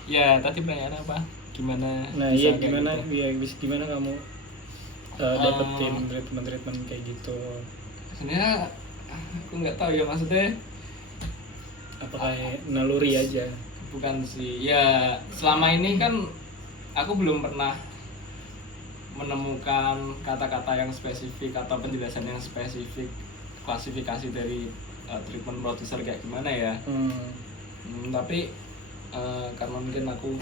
ya. Tadi pertanyaan apa, gimana nah bisa iya gimana gitu? ya gimana kamu dapetin treatment kayak gitu? Sebenarnya aku nggak tahu ya, maksudnya apakah naluri aja? Bukan sih ya, selama ini kan aku belum pernah menemukan kata-kata yang spesifik atau penjelasan yang spesifik klasifikasi dari treatment producer kayak gimana ya. Tapi karena mungkin aku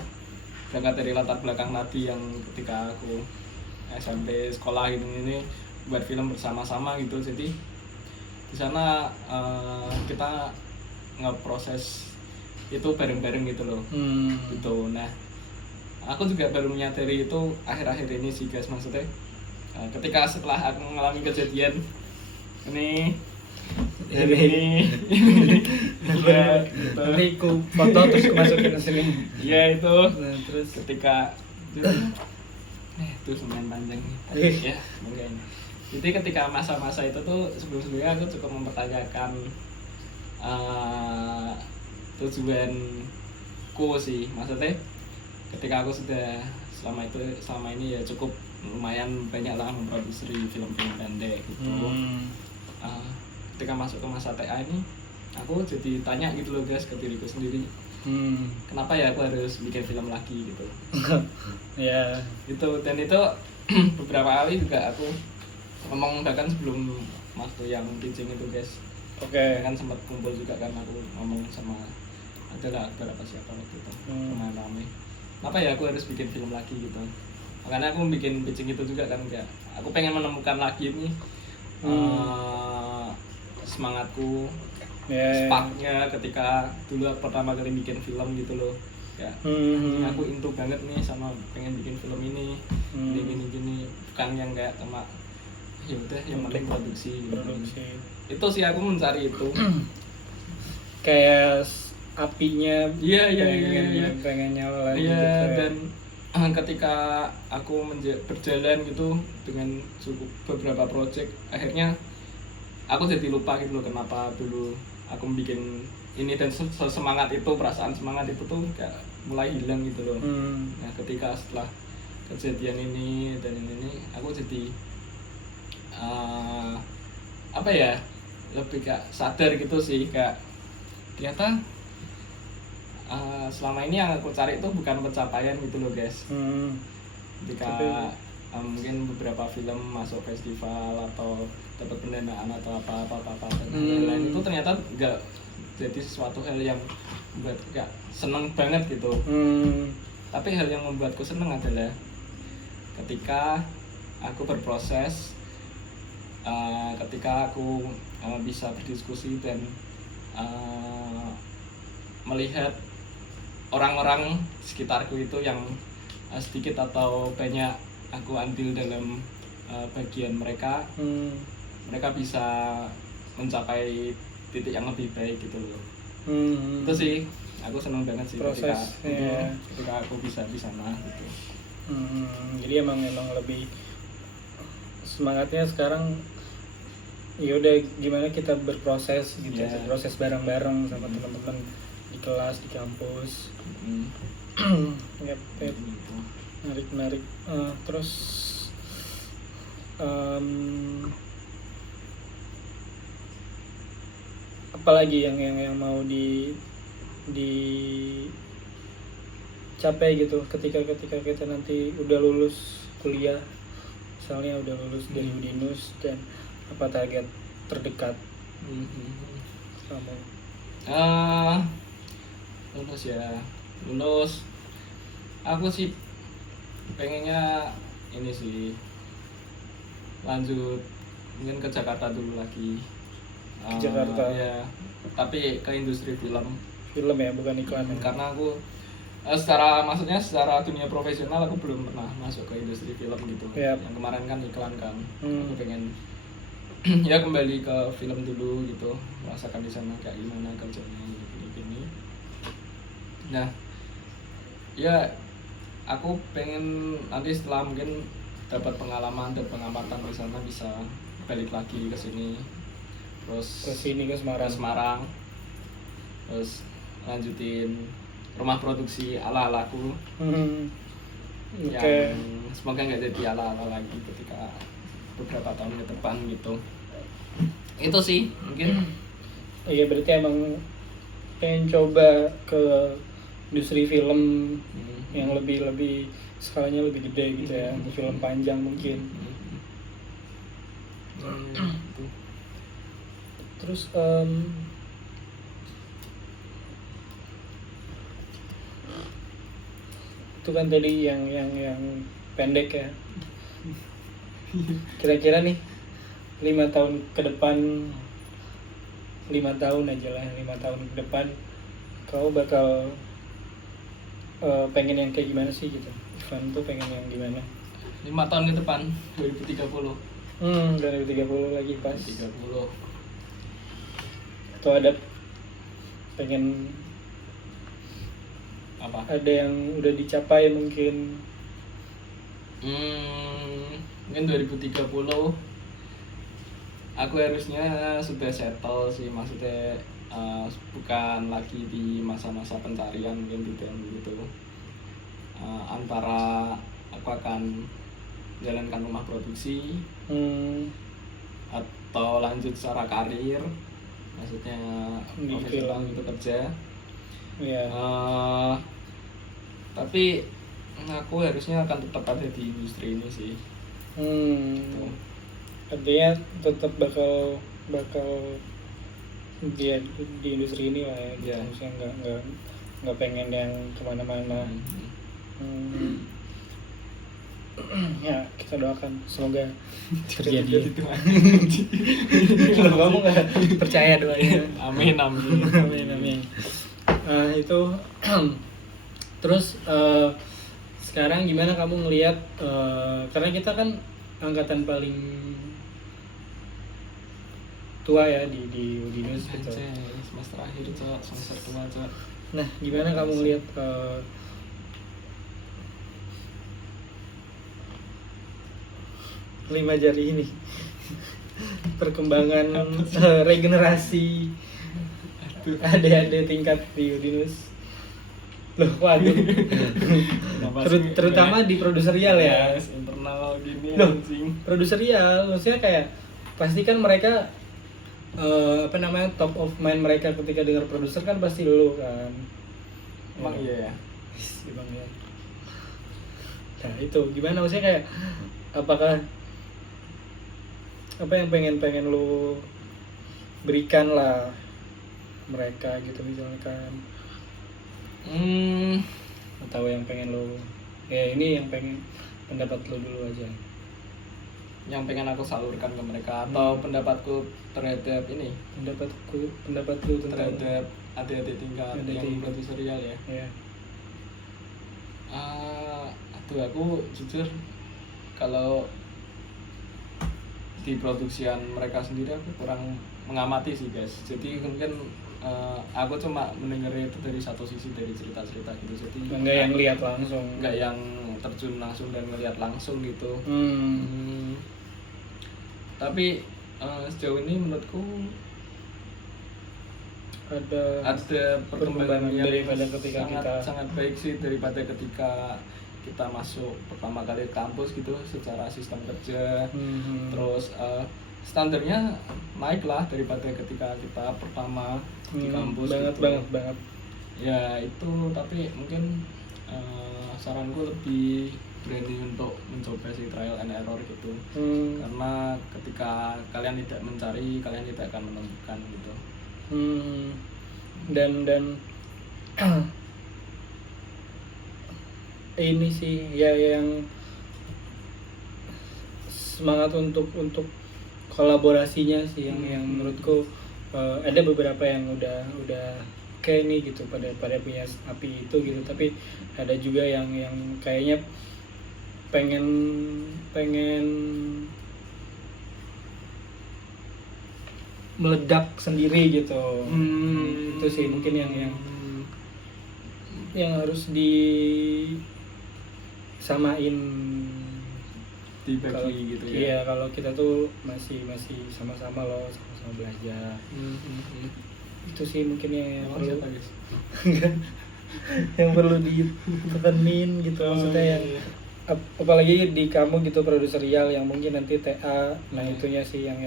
berangkat dari latar belakang tadi yang ketika aku SMP sekolah ini buat film bersama-sama gitu, jadi di sana kita ngeproses itu bareng-bareng gitu loh. Gitu. Nah, aku juga baru menyadari itu akhir-akhir ini sih guys, maksudnya ketika setelah aku mengalami kejadian ini ya, nanti ku foto terus ku masukin ke sini. Ya itu. Nah, terus ketika itu lumayan panjang nih. Ya, mungkin. Jadi ketika masa-masa itu tuh sebelum-sebelumnya aku cukup mempertanyakan tujuanku sih, maksudnya ketika aku sudah selama ini ya cukup lumayan banyak lah memproduksi film-film pendek gitu. Ketika masuk ke masa TA ini aku jadi tanya gitu loh guys ke diriku sendiri, kenapa ya aku harus bikin film lagi gitu. Ya itu, dan itu beberapa kali juga aku ngomong, bahkan sebelum waktu yang pitching itu guys. Kan sempat kumpul juga kan, aku ngomong sama adalah berapa siapa waktu itu lumayan ramai, kenapa ya aku harus bikin film lagi gitu. Makanya aku bikin pitching itu juga kan, kayak aku pengen menemukan lagi ini semangatku, sparknya ketika dulu pertama kali bikin film gitu loh. Kayak aku into banget nih sama pengen bikin film ini, gini bukan yang kayak cuma ya udah yang penting produksi. Itu sih aku mencari itu kayak apinya. Iya. pengen nyala lagi gitu. Dan ketika aku berjalan gitu dengan cukup beberapa project, akhirnya aku jadi lupa gitu loh kenapa dulu aku bikin ini, dan semangat itu, perasaan semangat itu tuh kayak mulai hilang gitu loh. Nah ketika setelah kejadian ini dan ini aku jadi apa ya, lebih kayak sadar gitu sih, kayak ternyata selama ini yang aku cari itu bukan pencapaian gitu loh guys. Ketika mungkin beberapa film masuk festival atau dapat pendanaan atau apa dan lain-lain, itu ternyata enggak jadi sesuatu hal yang membuat gak seneng banget gitu. Tapi hal yang membuatku seneng adalah ketika aku berproses, ketika aku bisa berdiskusi dan melihat orang-orang sekitarku itu yang sedikit atau banyak aku ambil dalam bagian mereka, mereka bisa mencapai titik yang lebih baik gitu loh. Itu sih aku senang banget sih proses, ketika aku bisa di sana gitu. Jadi emang lebih semangatnya sekarang ya udah gimana kita berproses gitu, berproses bareng-bareng sama teman-teman di kelas, di kampus. Menarik. Terus apalagi yang mau dicapai gitu ketika kita nanti udah lulus kuliah, misalnya udah lulus dari Udinus, dan apa target terdekat? kamu? Lulus ya, lulus. Aku sih pengennya ini sih lanjut mungkin ke Jakarta dulu lagi. Ke Jakarta. Ya, tapi ke industri film. Film ya, bukan iklan. Karena aku secara dunia profesional aku belum pernah masuk ke industri film gitu. Yep. Yang kemarin kan iklan kan. Aku pengen ya kembali ke film dulu gitu, merasakan di sana kayak gimana kerjanya gini. Nah, ya aku pengen nanti setelah mungkin dapat pengalaman dan pengamatan di sana bisa balik lagi ke sini, terus ke sini ke Semarang, terus lanjutin rumah produksi ala-alaku. Yang semoga nggak jadi ala-ala lagi ketika beberapa tahun ke depan gitu. Itu sih mungkin. Iya, berarti emang pengen coba ke industri film yang lebih skalanya lebih gede gitu ya, film panjang mungkin. Terus itu kan tadi yang pendek ya. Kira-kira nih 5 tahun ke depan, 5 tahun aja lah, 5 tahun ke depan kau bakal pengen yang kayak gimana sih gitu? Ivan tuh pengen yang gimana? 5 tahun ke depan 2030. 2030 lagi pas 30. atau ada pengen Apa? ada yang udah dicapai mungkin? Mungkin 2030 aku harusnya sudah settle sih, maksudnya bukan lagi di masa-masa pencarian mungkin gitu. Antara aku akan jalankan rumah produksi atau lanjut secara karir, maksudnya profesional gitu kerja. Tapi aku harusnya akan tetap ada di industri ini sih. Artinya tetap bakal dia di industri ini lah ya, gitu. Maksudnya nggak pengen yang kemana-mana. Ya kita doakan semoga terjadi. Kalau kamu nggak percaya doanya. Amin. Itu terus sekarang gimana kamu ngelihat, karena kita kan angkatan paling tua ya di Udinus gitu. Semester akhir, semester tua. Nah, gimana kamu ngelihat lima jari ini perkembangan regenerasi adik-adik tingkat di Udinus? Loh, waduh. Terutama di produserial ya. Internal gini. Loh, produserial maksudnya kayak pasti kan mereka top of mind mereka ketika dengar produser kan pasti lu kan. Emang iya ya. Emang ya. Nah, itu gimana maksudnya kayak apakah apa yang pengen lu berikan lah mereka gitu misalkan, atau yang pengen lo ini yang pengen pendapat lo dulu aja, yang pengen aku salurkan ke mereka atau pendapatku terhadap ini, pendapat lu terhadap adik-adik tingkat yang produserial ya. Aku jujur kalau di produksian mereka sendiri aku kurang mengamati sih guys, jadi mungkin aku cuma mendengar itu dari satu sisi, dari cerita-cerita gitu, jadi enggak yang lihat langsung, enggak yang terjun langsung dan ngelihat langsung gitu. Tapi sejauh ini menurutku ada perkembangan daripada ketika sangat baik sih daripada ketika kita masuk pertama kali ke kampus gitu, secara sistem kerja. Terus standarnya naik lah daripada ketika kita pertama di kampus. Banget. Ya itu, tapi mungkin saranku lebih berani untuk mencoba sih, trial and error gitu. Karena ketika kalian tidak mencari, kalian tidak akan menemukan gitu. Hmm. Dan ini sih ya yang semangat untuk kolaborasinya sih yang menurutku ada beberapa yang udah kayak nih gitu pada punya api itu gitu, tapi ada juga yang kayaknya pengen pengen meledak sendiri gitu. Itu sih mungkin yang harus disamain dibagi gitu ya. Iya, kalau kita tuh masih sama-sama loh, sama-sama belajar. Itu sih mungkin yang perlu yang perlu ditekenin gitu. Maksudnya yang apalagi di kamu gitu produserial yang mungkin nanti TA, nah itunya sih yang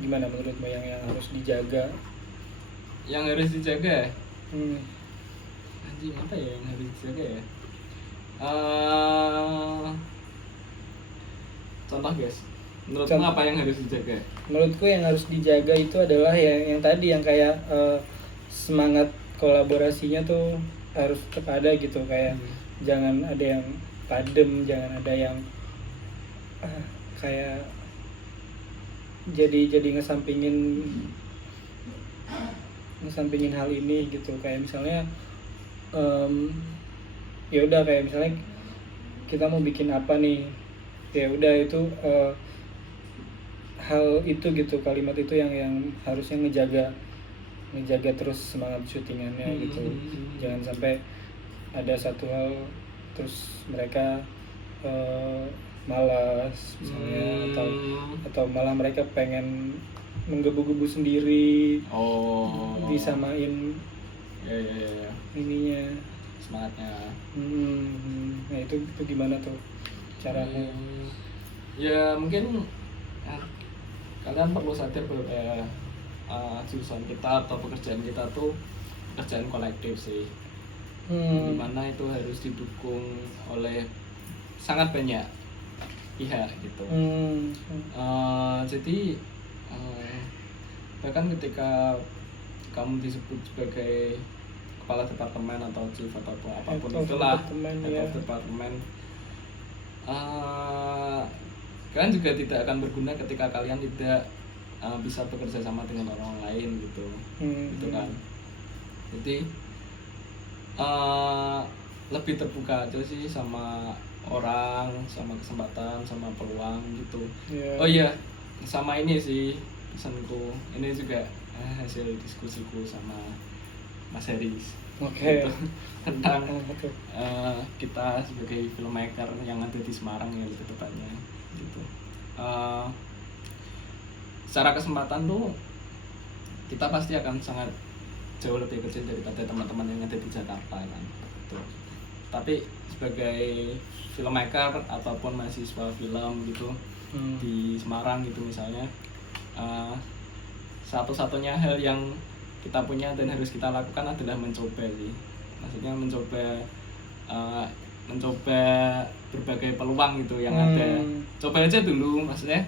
menurutmu yang harus dijaga. Yang harus dijaga anjing apa ya yang harus dijaga ya? Contoh guys, menurutmu apa yang harus dijaga? Menurutku yang harus dijaga itu adalah yang tadi yang kayak semangat kolaborasinya tuh harus tetap ada gitu, kayak jangan ada yang padem, jangan ada yang kayak jadi ngesampingin hal ini gitu. Kayak misalnya ya udah kayak misalnya kita mau bikin apa nih, ya udah itu hal itu gitu, kalimat itu yang harusnya ngejaga terus semangat syutingannya gitu. Jangan sampai ada satu hal terus mereka malas misalnya, atau malah mereka pengen menggebu-gebu sendiri, disamain ya. ininya Semangatnya. Nah itu gimana tuh caranya? Ya mungkin kalian perlu sadar bahwa jurusan kita atau pekerjaan kita tuh pekerjaan kolektif sih, dimana itu harus didukung oleh sangat banyak pihak gitu. Jadi bahkan ketika kamu disebut sebagai kepala departemen atau chief atau apapun itulah, head of departemen, kalian juga tidak akan berguna ketika kalian tidak bisa bekerja sama dengan orang lain gitu, gitu kan. Jadi lebih terbuka aja sih sama orang, sama kesempatan, sama peluang gitu. Oh iya, sama ini sih pesanku, ini juga hasil diskusiku sama Mas Heris. Gitu. Tentang kita sebagai filmmaker yang ada di Semarang ya lebih tepatnya gitu. Secara kesempatan tuh kita pasti akan sangat jauh lebih kecil daripada teman-teman yang ada di Jakarta kan gitu. Tapi sebagai filmmaker ataupun mahasiswa film gitu di Semarang gitu misalnya, satu-satunya hal yang kita punya dan harus kita lakukan adalah mencoba sih. Maksudnya mencoba berbagai peluang gitu yang ada. Coba aja dulu, maksudnya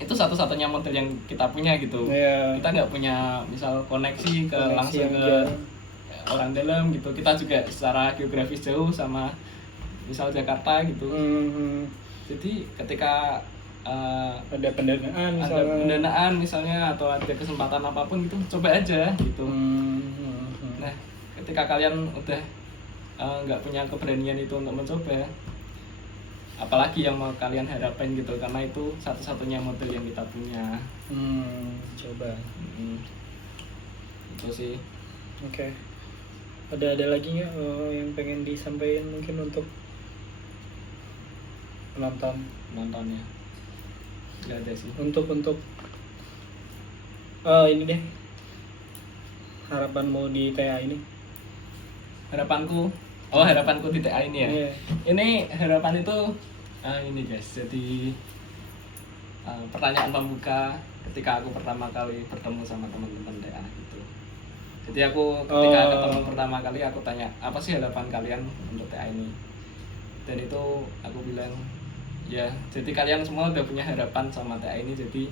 itu satu-satunya model yang kita punya gitu. Kita nggak punya misal koneksi langsung ke orang dalam gitu. Kita juga secara geografis jauh sama misal Jakarta gitu. Jadi ketika ada pendanaan misalnya atau ada kesempatan apapun gitu, coba aja gitu. Nah ketika kalian udah nggak punya keberanian itu untuk mencoba, apalagi yang mau kalian harapin gitu, karena itu satu-satunya model yang kita punya. Coba. Itu sih. Oke. Ada lagi nggak yang pengen disampaikan mungkin untuk penontonnya? Nggak ada sih. Untuk ini deh, harapanmu di TA ini? Harapanku di TA ini ya. Ini harapan itu ini guys, jadi pertanyaan pembuka ketika aku pertama kali bertemu sama teman-teman TA gitu. Jadi aku ketika ketemu pertama kali aku tanya, apa sih harapan kalian untuk TA ini? Dan itu aku bilang, ya jadi kalian semua udah punya harapan sama TA ini, jadi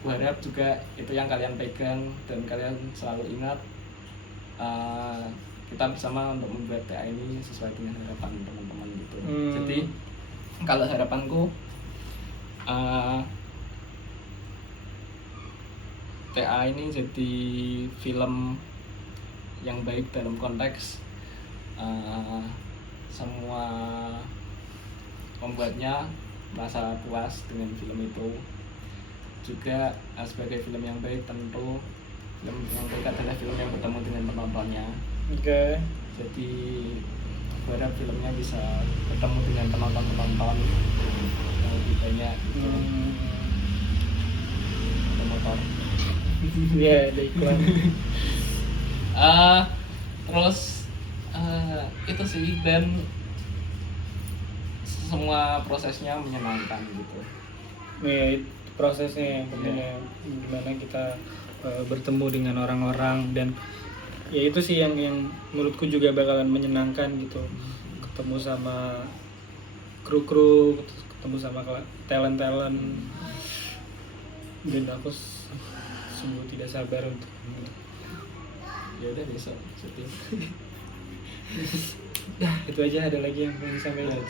Gue harap juga itu yang kalian pegang dan kalian selalu ingat, kita bersama untuk membuat TA ini sesuai dengan harapan teman-teman gitu. Jadi kalau harapanku TA ini jadi film yang baik dalam konteks semua pembuatnya merasa puas dengan film itu. Juga sebagai film yang baik, tentu film yang baik adalah film yang bertemu dengan penontonnya. Oke. Jadi gue harap filmnya bisa bertemu dengan penonton-penonton yang lebih banyak gitu. Ada motor. Iya, ada iklan. Terus itu sih, dan semua prosesnya menyenangkan gitu. Ya, prosesnya yang penting ya, gimana kita bertemu dengan orang-orang, dan ya itu sih yang menurutku juga bakalan menyenangkan gitu, ketemu sama kru-kru, ketemu sama talent-talent, dan aku sungguh tidak sabar untuk Ya udah besok syuting. itu aja. Ada lagi yang mau disampaikan?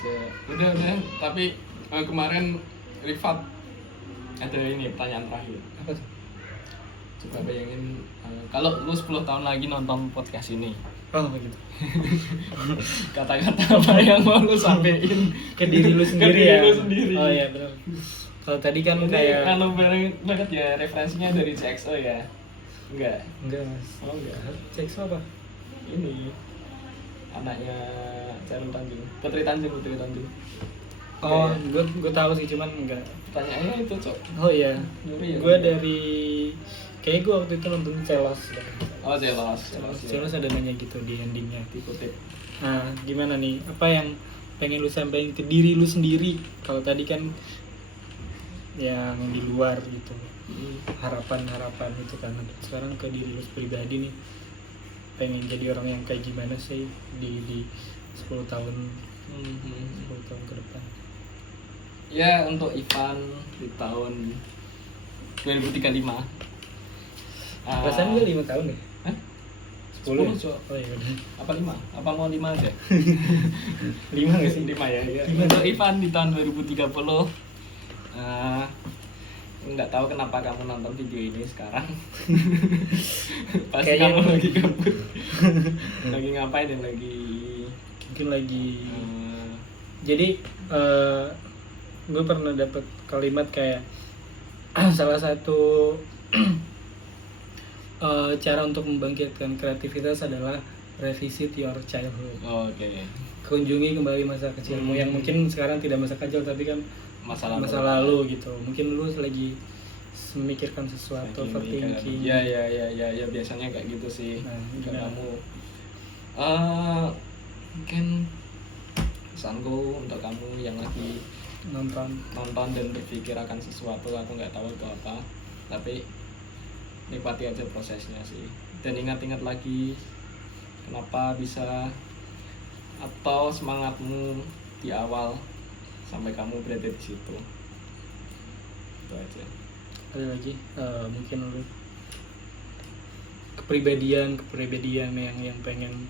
Udah, tapi kemarin Rifat ada ini pertanyaan terakhir. Apa tuh? Coba bayangin kalau lu 10 tahun lagi nonton podcast ini. Oh begitu. Kata-kata apa yang mau lu sampein Ke diri lu sendiri ke diri ya. lu sendiri. Oh iya benar. Kalau tadi kan Ini kayak kalau banget ya referensinya dari CXO ya. Enggak Mas. Oh enggak. Cek apa? Ini anaknya Charul Tanjung, Putri Tanjung. Oh, Enggak ya? gue tahu sih, cuman enggak. Pertanyaannya itu, Cok. Oh iya. Nyuri ya? Gue dari kayak gue waktu itu nonton Celos. Oh, Jelos ya. Celos ada nanya gitu di endingnya. Dikutip. Nah, gimana nih? Apa yang pengen lu sampaikan ke diri lu sendiri? Kalau tadi kan yang di luar gitu, harapan itu kan. Sekarang ke diri lu pribadi nih, pengen jadi orang yang kayak gimana sih di 10 tahun 10 tahun ke depan? Ya, untuk Ivan di tahun 2035. Perasaan gue 5 tahun deh. Hah? 10 Cok. Oh iya udah. Apa 5? Apa mau 5 aja? 5 nggak sih? 5 ya. Lima. Untuk Ivan di tahun 2030, nggak tahu kenapa kamu nonton video ini sekarang. Pasti Kayaknya kamu lagi gabut. Lagi ngapain dan lagi mungkin lagi jadi gue pernah dapet kalimat kayak salah satu cara untuk membangkitkan kreativitas adalah revisit your childhood. Oke. Kunjungi kembali masa kecilmu yang mungkin sekarang tidak masa kecil tapi kan masa lalu gitu. Mungkin lu lagi memikirkan sesuatu, overthinking. Ya, biasanya kayak gitu sih. Nah, Ke gimana? kamu. Mungkin pesanku untuk kamu yang lagi Nonton. dan berpikir akan sesuatu, aku nggak tahu itu apa, tapi nikmati aja prosesnya sih, dan ingat-ingat lagi kenapa bisa atau semangatmu di awal sampai kamu berada di situ. Itu aja. Ada lagi mungkin lu kepribadian yang pengen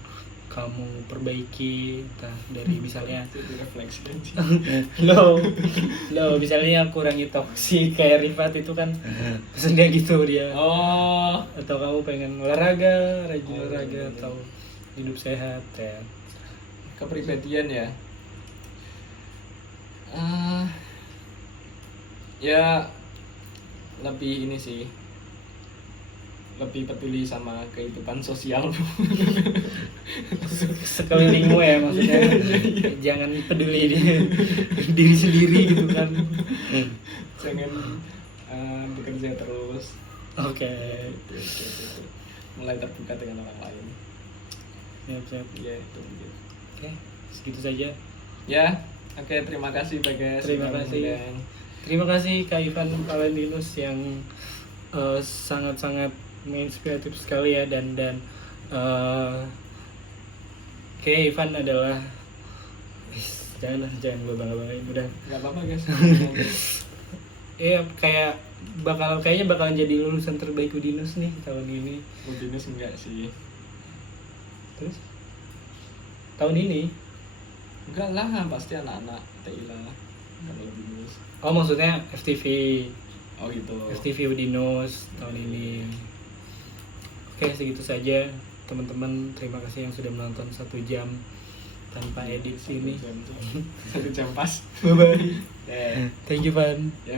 kamu perbaiki, entah dari misalnya Itu refleksi aja. lo misalnya kurangi toksik kayak Rifat itu kan pesennya gitu dia. Oh, Atau kamu pengen olahraga, rajin olahraga, atau hidup sehat ya. kepribadian ya. Ya lebih ini sih, lebih peduli sama kehidupan sosial. Sekelilingmu ya maksudnya. Jangan peduli diri sendiri gitu kan. Jangan bekerja terus. Oke. Gitu. Mulai terbuka dengan orang lain. Siap. Ya itu mungkin. Oke, segitu saja. Ya, oke, terima kasih Bagas. Terima sudah kasih. mengundang. Terima kasih Kak Ivan Valentinus yang sangat-sangat menginspiratif sekali ya, dan kayak Ivan adalah jangan gue bangga-banggain udah. Gak apa-apa guys. Iya, kayak kayaknya bakalan jadi lulusan terbaik Udinus nih tahun ini. Udinus enggak sih. Terus tahun ini? Enggak lah, pasti anak-anak TI lah kalau Udinus. Oh maksudnya FTV. Oh gitu. FTV Udinus tahun ini. Oke, segitu saja teman-teman. Terima kasih yang sudah menonton 1 jam tanpa edit ini. 1 jam pas. Bye bye. Yeah. Thank you Van. Ya